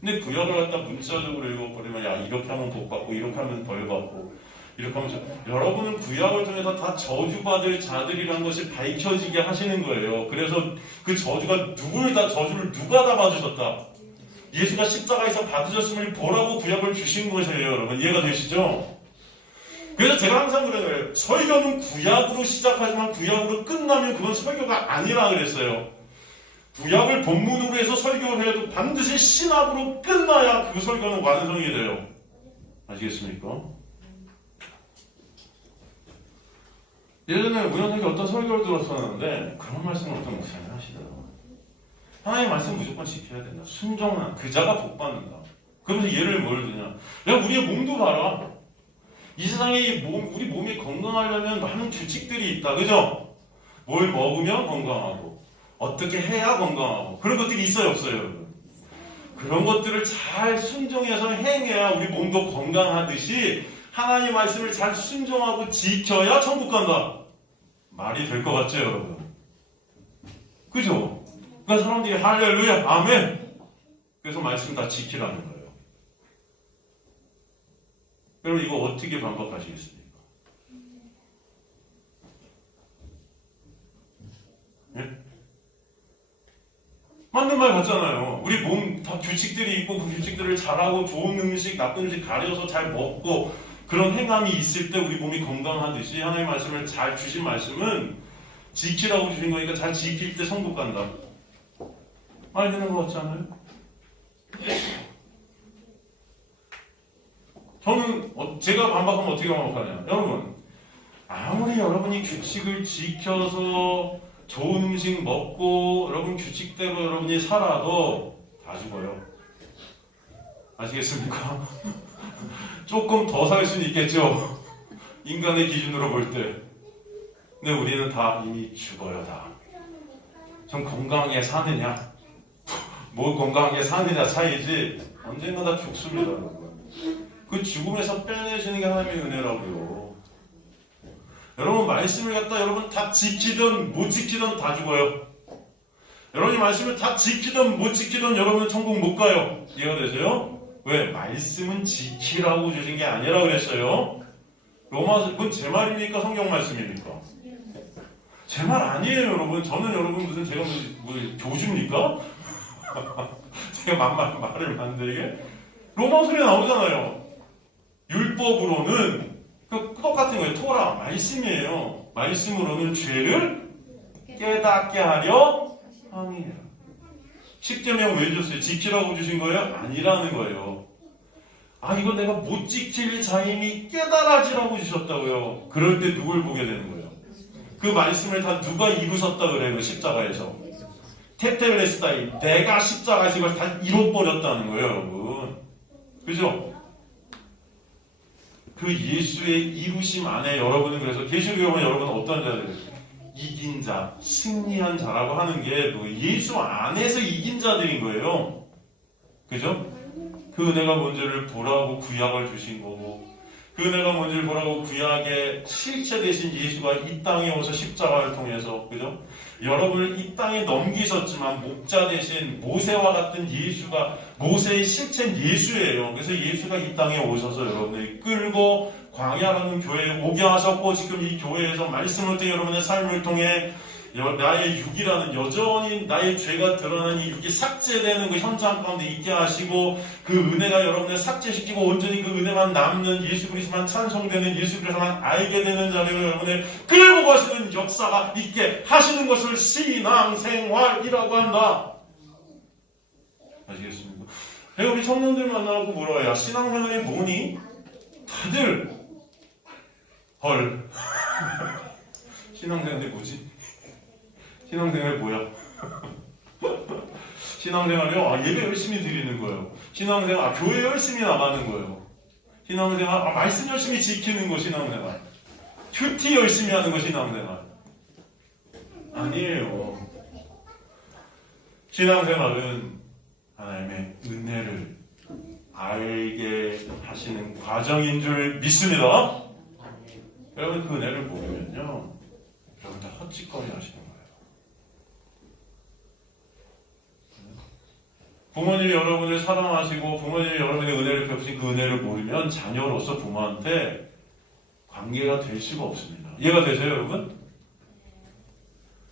근데 구약을 갖다 문자적으로 읽어버리면 야 이렇게 하면 복 받고 이렇게 하면 벌 받고 이렇게 하면서 여러분은 구약을 통해서 다 저주받을 자들이라는 것이 밝혀지게 하시는 거예요. 그래서 그 저주가 저주를 누가 다 받으셨다? 예수가 십자가에서 받으셨음을 보라고 구약을 주신 것이에요. 여러분 이해가 되시죠? 그래서 제가 항상 그런 거예요. 설교는 구약으로 시작하지만 구약으로 끝나면 그건 설교가 아니라 그랬어요. 구약을 본문으로 해서 설교를 해도 반드시 신학으로 끝나야 그 설교는 완성이 돼요. 아시겠습니까? 예전에 우연하게 어떤 설교를 들었었는데 그런 말씀을 어떤 목사님이 하시더라고요. 하나님의 말씀 무조건 지켜야 된다. 순종한 그자가 복 받는다. 그러면서 예를 뭘 드냐? 야 우리의 몸도 봐라. 이 세상에 우리 몸이 건강하려면 많은 규칙들이 있다. 그죠? 뭘 먹으면 건강하고 어떻게 해야 건강하고 그런 것들이 있어요 없어요? 여러분? 그런 것들을 잘 순종해서 행해야 우리 몸도 건강하듯이 하나님의 말씀을 잘 순종하고 지켜야 천국 간다. 말이 될 것 같죠 여러분? 그죠? 그러니까 사람들이 할렐루야 아멘 그래서 말씀 다 지키라는 거예요. 여러분 이거 어떻게 반박하시겠습니까? 예? 맞는 말 같잖아요. 우리 몸 다 규칙들이 있고 그 규칙들을 잘하고 좋은 음식 나쁜 음식 가려서 잘 먹고 그런 행함이 있을 때 우리 몸이 건강하듯이 하나님의 말씀을 잘 주신 말씀은 지키라고 주신 거니까 잘 지킬 때 천국 간다. 말 되는 거 같지 않아요? 저는 제가 반박하면 어떻게 반박하냐? 여러분 아무리 여러분이 규칙을 지켜서 좋은 음식 먹고 여러분 규칙대로 여러분이 살아도 다 죽어요. 아시겠습니까? 조금 더 살 수는 있겠죠. 인간의 기준으로 볼 때. 근데 우리는 다 이미 죽어요 다. 좀 건강하게 사느냐 뭐 건강하게 사느냐 차이지 언젠가 다 죽습니다. 그 죽음에서 빼내시는 게 하나님의 은혜라고요. 여러분 말씀을 갖다 여러분 다 지키든 못 지키든 다 죽어요. 여러분이 말씀을 다 지키든 못 지키든 여러분은 천국 못 가요. 이해가 되세요? 왜? 말씀은 지키라고 주신 게 아니라 그랬어요. 로마서 그건 제 말입니까? 성경 말씀입니까? 제 말 아니에요 여러분. 저는 여러분 무슨 제가 무슨 교주입니까? 제가 말을 만들게 로마서에 나오잖아요. 율법으로는 똑같은 거예요. 토라 말씀이에요. 말씀으로는 죄를 깨닫게 하려 함이에요. 십계명 왜 줬어요? 지키라고 주신 거예요? 아니라는 거예요. 아 이거 내가 못 지킬 자임이 깨달아지라고 주셨다고요. 그럴 때 누굴 보게 되는 거예요? 그 말씀을 다 누가 이루셨다 그래요? 십자가에서 테텔레스타이 내가 십자가에서 이걸 다 이뤄버렸다는 거예요 여러분. 그죠? 그 예수의 이루심 안에 여러분은 그래서 계시록에 보면 여러분은 어떤 자들이에요? 이긴 자, 승리한 자라고 하는 게 예수 안에서 이긴 자들인 거예요. 그죠? 그 은혜가 뭔지를 보라고 구약을 주신 거고 그 은혜가 뭔지를 보라고 구약의 실체 되신 예수가 이 땅에 오셔 십자가를 통해서 그죠? 여러분을 이 땅에 넘기셨지만 목자 대신 모세와 같은 예수가 모세의 실체는 예수예요. 그래서 예수가 이 땅에 오셔서 여러분을 끌고 광야라는 교회에 오게 하셨고 지금 이 교회에서 말씀을 통해 여러분의 삶을 통해 나의 육이라는 여전히 나의 죄가 드러나는 이 육이 삭제되는 그 현장 가운데 있게 하시고 그 은혜가 여러분을 삭제시키고 온전히 그 은혜만 남는 예수 그리스도만 찬송되는 예수 그리스도만 알게 되는 자리로 여러분을 끌고 가시는 역사가 있게 하시는 것을 신앙생활이라고 한다. 아시겠습니까? 우리 청년들 만나고 뭐라 해요? 신앙생활이 뭐니? 다들 헐 신앙생활이 뭐지? 신앙생활이 뭐야? 신앙생활이요? 예배 열심히 드리는 거예요. 신앙생활, 교회 열심히 나가는 거예요. 신앙생활, 말씀 열심히 지키는 거 신앙생활. 큐티 열심히 하는 거 신앙생활. 아니에요. 신앙생활은 하나님의 은혜를 알게 하시는 과정인 줄 믿습니다. 여러분 그 은혜를 모르면요, 여러분 다 헛짓거리 하시는 거예요. 부모님이 여러분을 사랑하시고 부모님이 여러분의 은혜를 베푸신 그 은혜를 모르면 자녀로서 부모한테 관계가 될 수가 없습니다. 이해가 되세요, 여러분?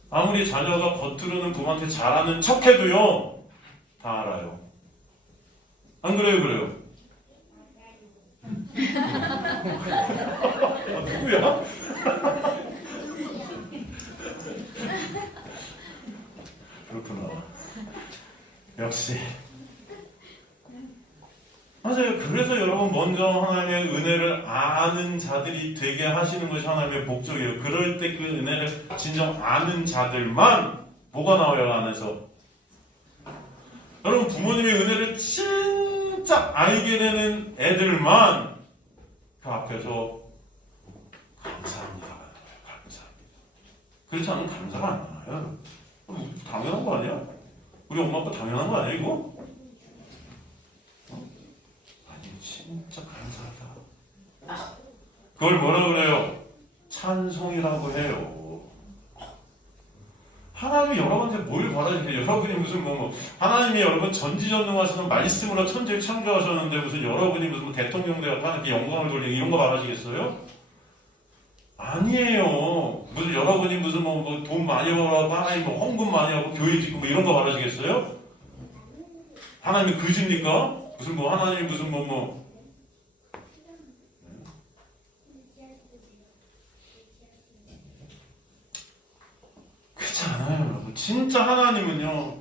아무리 자녀가 겉으로는 부모한테 잘하는 척해도요, 다 알아요. 안 그래요, 그래요? 누구야? 그렇구나. 역시. 맞아요. 그래서 여러분 먼저 하나님의 은혜를 아는 자들이 되게 하시는 것이 하나님의 목적이에요. 그럴 때 그 은혜를 진정 아는 자들만 뭐가 나와요, 안에서? 여러분 부모님의 은혜를 진짜 알게 되는 애들만 그 앞에서 감사합니다. 감사합니다. 그렇지 않으면 감사가 안 나와요. 당연한 거 아니야? 우리 엄마 아빠 당연한 거 아니야 이거? 아니 진짜 감사하다. 그걸 뭐라 그래요? 찬송이라고 해요. 하나님이 여러분한테 뭘 바라시는데 여러분이 무슨 하나님이 여러분 전지전능하시는 말씀으로 천지를 창조하셨는데 무슨 여러분이 무슨 대통령 되고 하나님께 영광을 돌리고 이런 거 바라시겠어요? 아니에요. 무슨 여러분이 무슨 돈 많이 벌어서 하나님 헌금 많이 하고 교회 짓고 이런 거 바라시겠어요? 하나님이 그지입니까? 무슨 하나님 무슨 그렇지 않아요, 여러분. 진짜 하나님은요,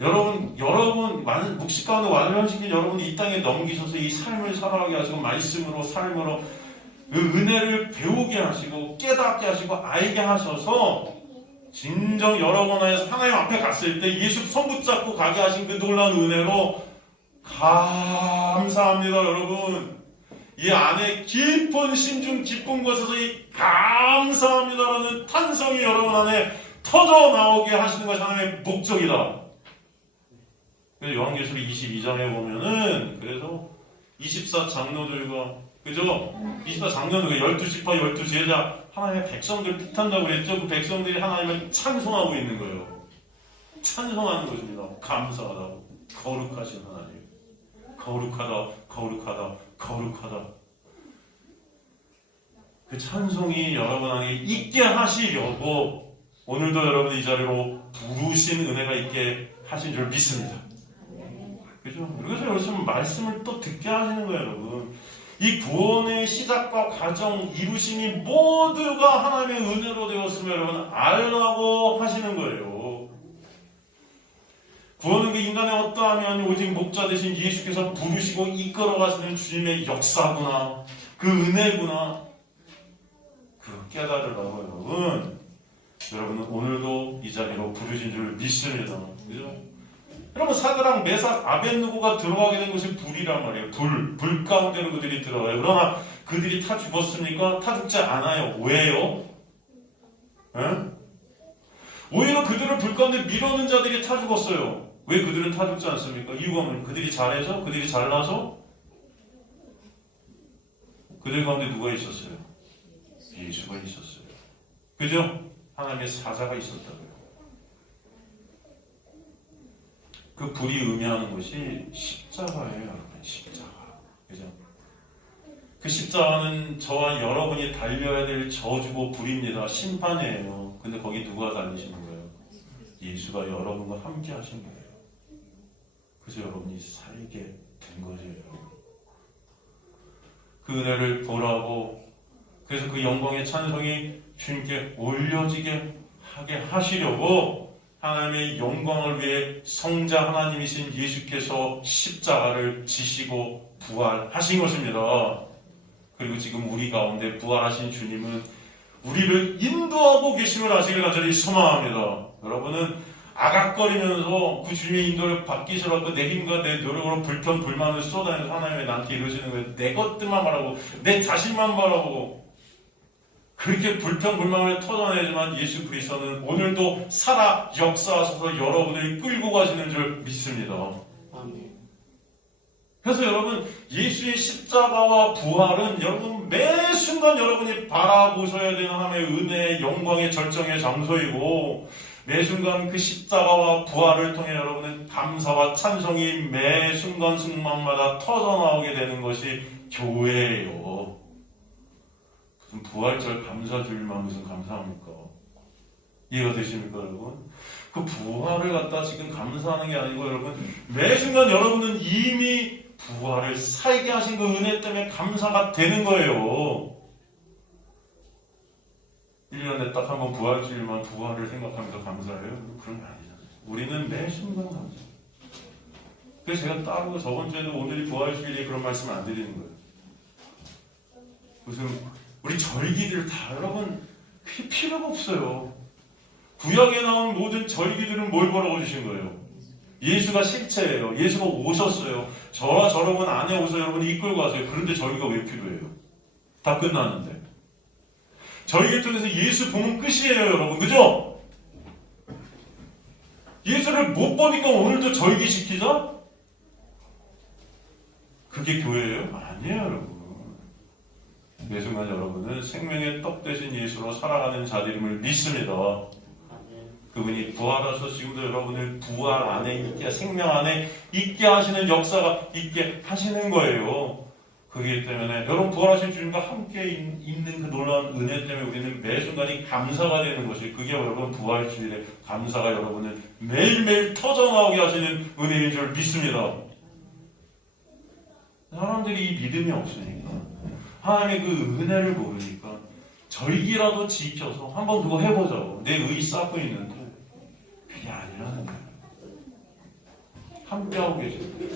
여러분 많은 묵식 가운데 완전시킨 여러분이 이 땅에 넘기셔서 이 삶을 살아가게 하시고 말씀으로 삶으로 그 은혜를 배우게 하시고 깨닫게 하시고 알게 하셔서 진정 여러분 안에서 하나님 앞에 갔을 때 예수 손 붙잡고 가게 하신 그 놀라운 은혜로 감사합니다, 여러분. 이 안에 깊은 심중 깊은 곳에서 이 감사합니다라는 탄성이 여러분 안에 터져 나오게 하시는 것이 하나님의 목적이다. 그래서 요한계시록 22장에 보면은 그래서 24장로들과 그죠? 24장로들과 12지파 12제자 하나님의 백성들 뜻한다고 그랬죠? 그 백성들이 하나님을 찬송하고 있는 거예요. 찬송하는 것입니다. 감사하다고. 거룩하신 하나님. 거룩하다, 거룩하다, 거룩하다. 그 찬송이 여러분 안에 있게 하시려고 오늘도 여러분 이 자리로 부르신 은혜가 있게 하신 줄 믿습니다. 그죠? 그래서 여기서 말씀을 또 듣게 하시는 거예요, 여러분. 이 구원의 시작과 과정, 이루심이 모두가 하나님의 은혜로 되었으면 여러분 알라고 하시는 거예요. 구원은 그 인간의 어떠함이 아닌 오직 목자 되신 예수께서 부르시고 이끌어 가시는 주님의 역사구나. 그 은혜구나. 그 깨달으라고 여러분은 오늘도 이 자리로 부르신 줄 믿습니다. 그죠? 여러분 사드락 메삭 아벳느고가 들어가게 된 것이 불이란 말이에요. 불 가운데로 그들이 들어가요. 그러나 그들이 타 죽었습니까? 타 죽지 않아요. 왜요? 에? 오히려 그들을 불 가운데 밀어넣은 자들이 타 죽었어요. 왜 그들은 타 죽지 않습니까? 이유가 뭐예요? 그들이 잘해서? 그들이 잘나서? 그들 가운데 누가 있었어요? 예수가 있었어요. 그죠? 하나님의 사자가 있었다고요. 그 불이 의미하는 것이 십자가예요, 여러분. 십자가. 그죠? 그 십자가는 저와 여러분이 달려야 될 저주고 불입니다. 심판이에요. 근데 거기 누가 달리시는 거예요? 예수가 여러분과 함께 하신 거예요. 그래서 여러분이 살게 된 거예요. 그 은혜를 보라고, 그래서 그 영광의 찬송이 주님께 올려지게 하게 하시려고 하나님의 영광을 위해 성자 하나님이신 예수께서 십자가를 지시고 부활하신 것입니다. 그리고 지금 우리 가운데 부활하신 주님은 우리를 인도하고 계심을 아시길 간절히 소망합니다. 여러분은 아각거리면서 그 주님의 인도를 받기 싫어하고 내 힘과 내 노력으로 불평불만을 쏟아내서 하나님의 나한테 이루어지는 거예요. 내 것들만 바라고 내 자신만 바라고 그렇게 불평불만을 터져내지만 예수 그리스도는 오늘도 살아 역사하셔서 여러분을 끌고 가시는 줄 믿습니다. 그래서 여러분 예수의 십자가와 부활은 여러분 매 순간 여러분이 바라보셔야 되는 하나님의 은혜의 영광의 절정의 장소이고 매 순간 그 십자가와 부활을 통해 여러분은 감사와 찬송이 매 순간순간마다 터져나오게 되는 것이 교회예요. 무슨 부활절 감사주일만 무슨 감사합니까? 이해가 되십니까 여러분? 그 부활을 갖다 지금 감사하는 게 아니고 여러분 매 순간 여러분은 이미 부활을 살게 하신 그 은혜 때문에 감사가 되는 거예요. 1년에 딱 한 번 부활주일만 부활을 생각하면서 감사해요? 그런 게 아니잖아요. 우리는 매 순간 감사. 그래서 제가 따로 저번 주에도 오늘이 부활주일에 그런 말씀을 안 드리는 거예요. 무슨 우리 절기들 다 여러분 필요가 없어요. 구약에 나온 모든 절기들은 뭘 보라고 주신 거예요? 예수가 실체예요. 예수가 오셨어요. 저와 여러분 안에 오셔서 여러분이 이끌고 가세요. 그런데 절기가 왜 필요해요? 다 끝났는데. 절기 통해서 예수 보면 끝이에요, 여러분. 그죠? 예수를 못 보니까 오늘도 절기 시키자? 그게 교회예요? 아니에요, 여러분. 매 순간 여러분은 생명의 떡 되신 예수로 살아가는 자들임을 믿습니다. 그분이 부활하셔서 지금도 여러분을 부활 안에 있게, 생명 안에 있게 하시는 역사가 있게 하시는 거예요. 그렇기 때문에 여러분 부활하신 주님과 함께 있는 그 놀라운 은혜 때문에 우리는 매 순간이 감사가 되는 것이 그게 여러분 부활주일의 감사가 여러분을 매일매일 터져나오게 하시는 은혜인 줄 믿습니다. 사람들이 이 믿음이 없으니까 하나님의 그 은혜를 모르니까 절기라도 지켜서 한번 그거 해보자고 내 의 쌓고 있는데 그게 아니라는 거예요. 함께하고 계십니다.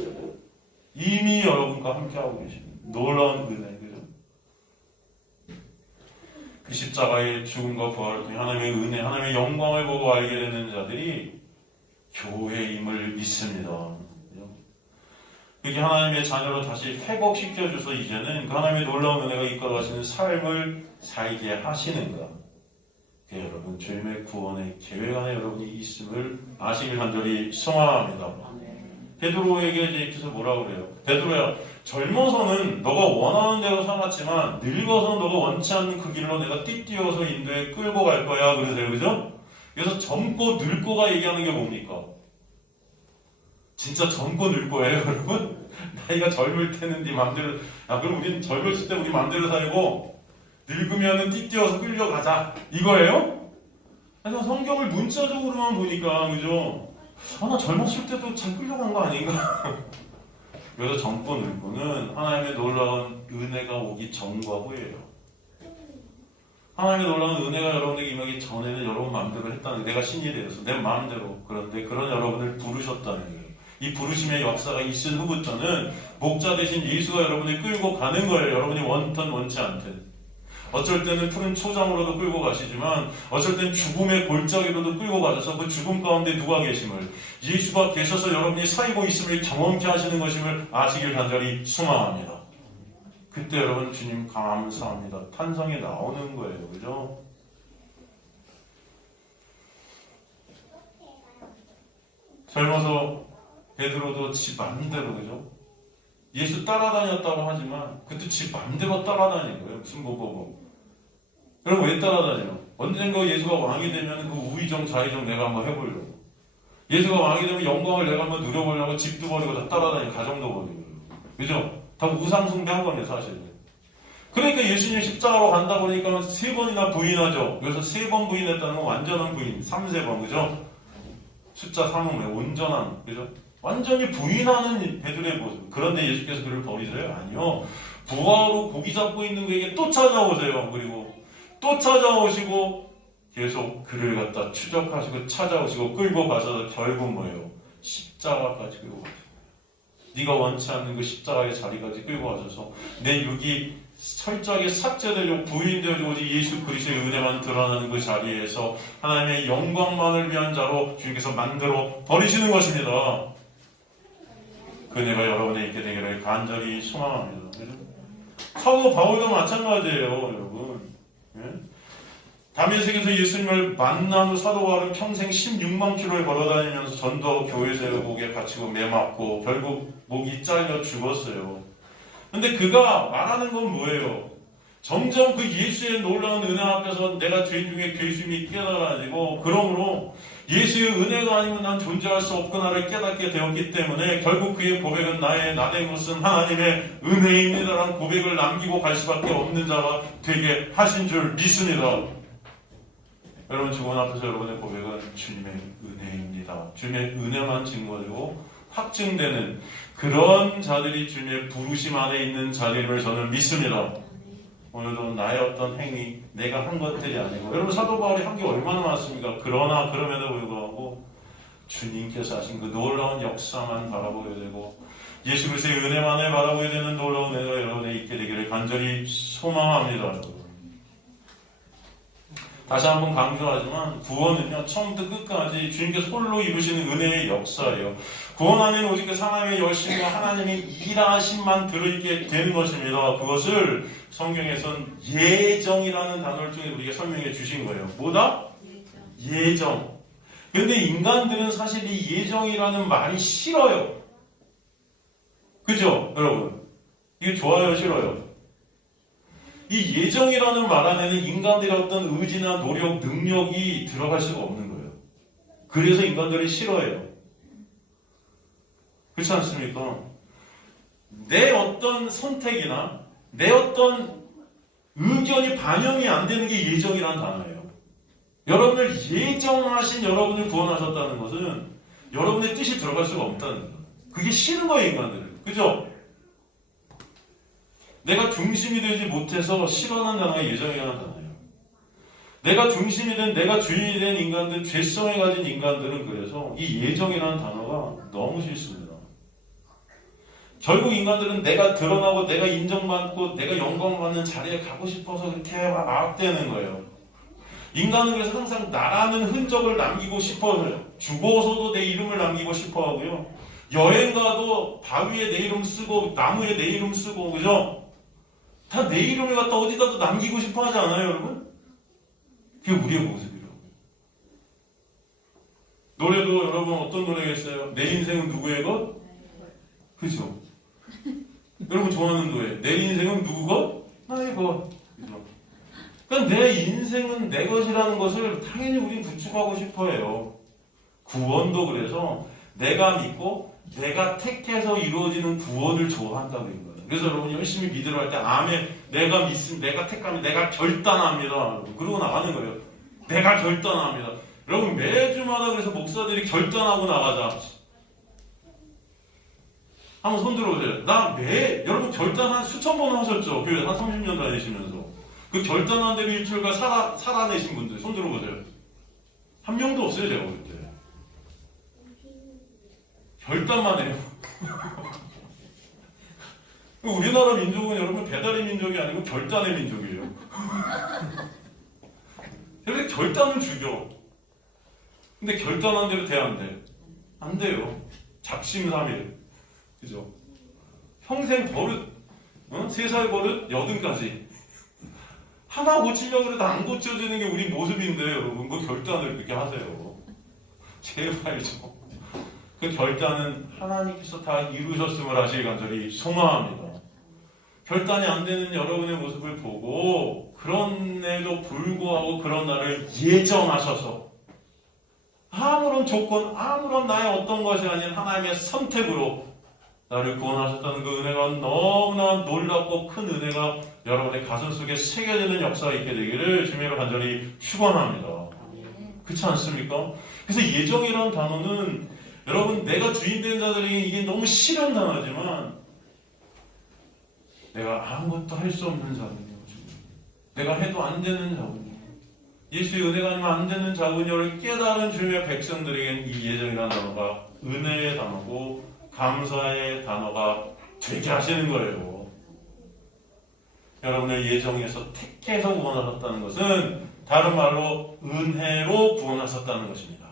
이미 여러분과 함께하고 계십니다. 놀라운 은혜, 그죠? 그 십자가의 죽음과 부활을 통해 하나님의 은혜, 하나님의 영광을 보고 알게 되는 자들이 교회임을 믿습니다. 그게 하나님의 자녀로 다시 회복시켜줘서 이제는 그 하나님의 놀라운 은혜가 이끌어가시는 삶을 살게 하시는 것. 여러분 주님의 구원의 계획 안에 여러분이 있음을 아시길 간절히 소망합니다. 베드로에게 이제서 뭐라고 그래요? 베드로야, 젊어서는 너가 원하는 대로 살았지만 늙어서는 너가 원치 않는 그 길로 내가 띠띠어서 인도에 끌고 갈 거야. 그러세요, 그죠? 그래서 젊고 늙고가 얘기하는 게 뭡니까? 진짜 젊고 늙고예요, 여러분? 나이가 젊을 때는 네 맘대로, 그럼 우린 젊었을 때 우리 맘대로 살고 늙으면은 띠띠어서 끌려가자 이거예요? 그래서 성경을 문자적으로만 보니까 그죠? 나 젊었을 때도 잘 끌려간 거 아닌가? 그래서 젊고 늙고는 하나님의 놀라운 은혜가 오기 전과 후예요. 하나님의 놀라운 은혜가 여러분에게 임하기 전에는 여러분 마음대로 했다는 게 내가 신이 되어서 내 마음대로 그런데 그런 여러분을 부르셨다는 거예요. 이 부르심의 역사가 있은 후부터는 목자 되신 예수가 여러분을 끌고 가는 거예요. 여러분이 원턴 원치 않든. 어쩔 때는 푸른 초장으로도 끌고 가시지만 어쩔 때는 죽음의 골짜기로도 끌고 가셔서 그 죽음 가운데 누가 계심을 예수가 계셔서 여러분이 살고 있음을 경험케 하시는 것임을 아시길 간절히 소망합니다. 그때 여러분 주님 감사합니다. 탄성이 나오는 거예요. 그죠? 젊어서 베드로도 지 맘대로 그죠? 예수 따라다녔다고 하지만 그것도 지 맘대로 따라다닌 거예요. 무슨 여러분 왜 따라다녀요? 언젠가 예수가 왕이 되면 그 우의정 좌의정 내가 한번 해보려고. 예수가 왕이 되면 영광을 내가 한번 누려보려고 집도 버리고 다 따라다니고 가정도 버리고. 그죠? 다 우상숭배한 거네 사실은. 그러니까 예수님 십자가로 간다 보니까 3번이나 부인하죠. 그래서 3번 부인했다는 건 완전한 부인. 3세번 그죠? 숫자 3은 왜? 온전한 그죠? 완전히 부인하는 베드로의 모습. 그런데 예수께서 그를 버리세요? 아니요. 부하로 고기 잡고 있는 그에게 또 찾아오세요. 그리고 또 찾아오시고 계속 그를 갖다 추적하시고 찾아오시고 끌고 가셔서 결국 뭐예요? 십자가까지 끌고 가셔요. 네가 원치 않는 그 십자가의 자리까지 끌고 가셔서 내 육이 철저하게 삭제되고 부인되어지고 오직 예수 그리스도의 은혜만 드러나는 그 자리에서 하나님의 영광만을 위한 자로 주님께서 만들어 버리시는 것입니다. 그 은혜가 여러분에 있게 되기를 간절히 소망합니다. 사도 바울도 마찬가지예요, 여러분. 예? 다메섹에서 예수님을 만난 후 사도 바울은 평생 16만 킬로를 걸어다니면서 전도 교회 세우고에 갇히고 매 맞고 결국 목이 잘려 죽었어요. 근데 그가 말하는 건 뭐예요? 점점 그 예수의 놀라운 은혜 앞에서 내가 죄인 중에 죄심이 깨달아지고, 그러므로 예수의 은혜가 아니면 난 존재할 수 없구나를 깨닫게 되었기 때문에 결국 그의 고백은 나 된 것은 하나님의 은혜입니다라는 고백을 남기고 갈 수밖에 없는 자가 되게 하신 줄 믿습니다. 여러분, 주권 앞에서 여러분의 고백은 주님의 은혜입니다. 주님의 은혜만 증거되고 확증되는 그런 자들이 주님의 부르심 안에 있는 자들임을 저는 믿습니다. 오늘도 나의 어떤 행위, 내가 한 것들이 아니고, 여러분 사도 바울이 한 게 얼마나 많습니까? 그러나 그럼에도 불구하고 주님께서 하신 그 놀라운 역사만 바라보게 되고 예수 그리스도의 은혜만을 바라보게 되는 놀라운 은혜가 여러분에 있게 되기를 간절히 소망합니다. 다시 한번 강조하지만 구원은요, 처음부터 끝까지 주님께서 홀로 이루시는 은혜의 역사예요. 구원 안에는 오직 그 하나님의 열심과 하나님의 일하심만 들어있게 되는 것입니다. 그것을 성경에선 예정이라는 단어를 통해 우리에게 설명해 주신 거예요. 뭐다? 예정. 그런데 인간들은 사실 이 예정이라는 말이 싫어요. 그죠, 여러분? 이게 좋아요, 싫어요? 이 예정이라는 말 안에는 인간들의 어떤 의지나 노력, 능력이 들어갈 수가 없는 거예요. 그래서 인간들이 싫어해요. 그렇지 않습니까? 내 어떤 선택이나 내 어떤 의견이 반영이 안 되는 게 예정이라는 단어예요. 여러분을 예정하신 여러분을 구원하셨다는 것은 여러분의 뜻이 들어갈 수가 없다는 거예요. 그게 싫은 거예요, 인간들은. 그죠? 내가 중심이 되지 못해서 싫어하는 단어가 예정이라는 단어예요. 내가 중심이 된, 내가 주인이 된 인간들, 죄성을 가진 인간들은 그래서 이 예정이라는 단어가 너무 싫습니다. 결국 인간들은 내가 드러나고 내가 인정받고 내가 영광받는 자리에 가고 싶어서 그렇게 막 악되는 거예요. 인간은 그래서 항상 나라는 흔적을 남기고 싶어서요. 죽어서도 내 이름을 남기고 싶어 하고요. 여행 가도 바위에 내 이름 쓰고 나무에 내 이름 쓰고, 그죠? 다 내 이름을 갖다 어디다도 남기고 싶어 하지 않아요, 여러분? 그게 우리의 모습이라고요. 노래도 여러분 어떤 노래가 있어요? 내 인생은 누구의 것? 그죠? 여러분 좋아하는 노래. 내 인생은 누구 것? 나의 것. 그죠? 그러니까 내 인생은 내 것이라는 것을 당연히 우린 구축하고 싶어 해요. 구원도 그래서 내가 믿고 내가 택해서 이루어지는 구원을 좋아한다고 있는 거예요. 그래서 여러분 열심히 믿으러 할 때 아멘, 내가 믿습니다, 내가 택하면 내가 결단합니다. 그러고 나가는 거예요. 내가 결단합니다. 여러분 매주마다 그래서 목사들이 결단하고 나가자. 한번 손 들어보세요. 여러분 결단 한 수천 번 하셨죠? 교회 한 30년 다니시면서. 그 결단한 대로 일주일간 살아내신 분들 손 들어보세요. 한 명도 없어요, 제가 볼 때. 결단만 해요. 우리나라 민족은 여러분 배달의 민족이 아니고 결단의 민족이에요. 그래서 결단을 죽여. 근데 결단한 대로 돼, 안 돼? 안 돼요. 작심삼일. 그죠? 평생 버릇, 3살 버릇, 80까지. 하나 고치려고 해도 안 고쳐지는 게 우리 모습인데, 여러분, 뭐 결단을 그렇게 하세요. 제발 좀. 그 결단은 하나님께서 다 이루셨음을 하시길 간절히 소망합니다. 결단이 안 되는 여러분의 모습을 보고 그런데도 불구하고 그런 나를 예정하셔서 아무런 조건, 아무런 나의 어떤 것이 아닌 하나님의 선택으로 나를 구원하셨다는 그 은혜가 너무나 놀랍고 큰 은혜가 여러분의 가슴 속에 새겨지는 역사가 있게 되기를 주님으로 간절히 축원합니다. 그렇지 않습니까? 그래서 예정이라는 단어는 여러분 내가 주인 된 자들에게 이게 너무 싫은 단어지만 내가 아무것도 할 수 없는 자군요. 내가 해도 안 되는 자군요. 예수의 은혜가 아니면 안 되는 자군요를 깨달은 주님의 백성들에게는 이 예정이라는 단어가 은혜의 단어고 감사의 단어가 되게 하시는 거예요. 여러분을 예정에서 택해서 구원하셨다는 것은 다른 말로 은혜로 구원하셨다는 것입니다.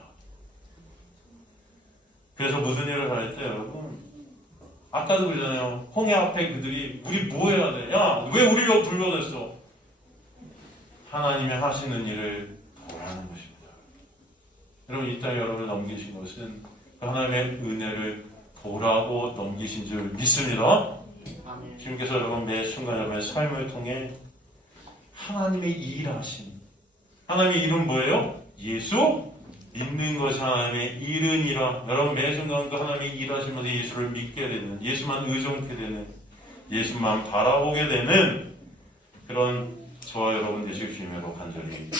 그래서 무슨 일을 할 때 여러분 아까도 그러잖아요. 홍해 앞에 그들이 우리 뭐 해야 돼? 야, 왜 우리가 불러냈어? 하나님이 하시는 일을 보라는 것입니다. 여러분 이 땅에 여러분을 넘기신 것은 그 하나님의 은혜를 보라고 넘기신 줄 믿습니다. 주님께서 여러분 매 순간 여러분의 삶을 통해 하나님의 일하심, 하나님의 일은 뭐예요? 예수 믿는 것이 하나님의 일은이라. 여러분 매 순간 그 하나님의 일하시면서 예수를 믿게 되는, 예수만 의존케 되는, 예수만 바라보게 되는 그런 저와 여러분 되실 주님으로 간절히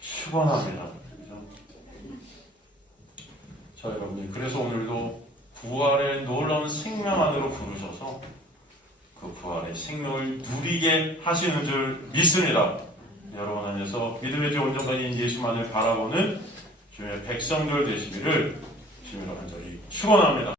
축원합니다. 자 여러분들, 그래서 오늘도 부활의 놀라운 생명 안으로 부르셔서 그 부활의 생명을 누리게 하시는 줄 믿습니다. 여러분 안에서 믿음의 주 온전한 예수만을 바라보는 주의 백성들 되시기를 주님으로 간절히 축원합니다.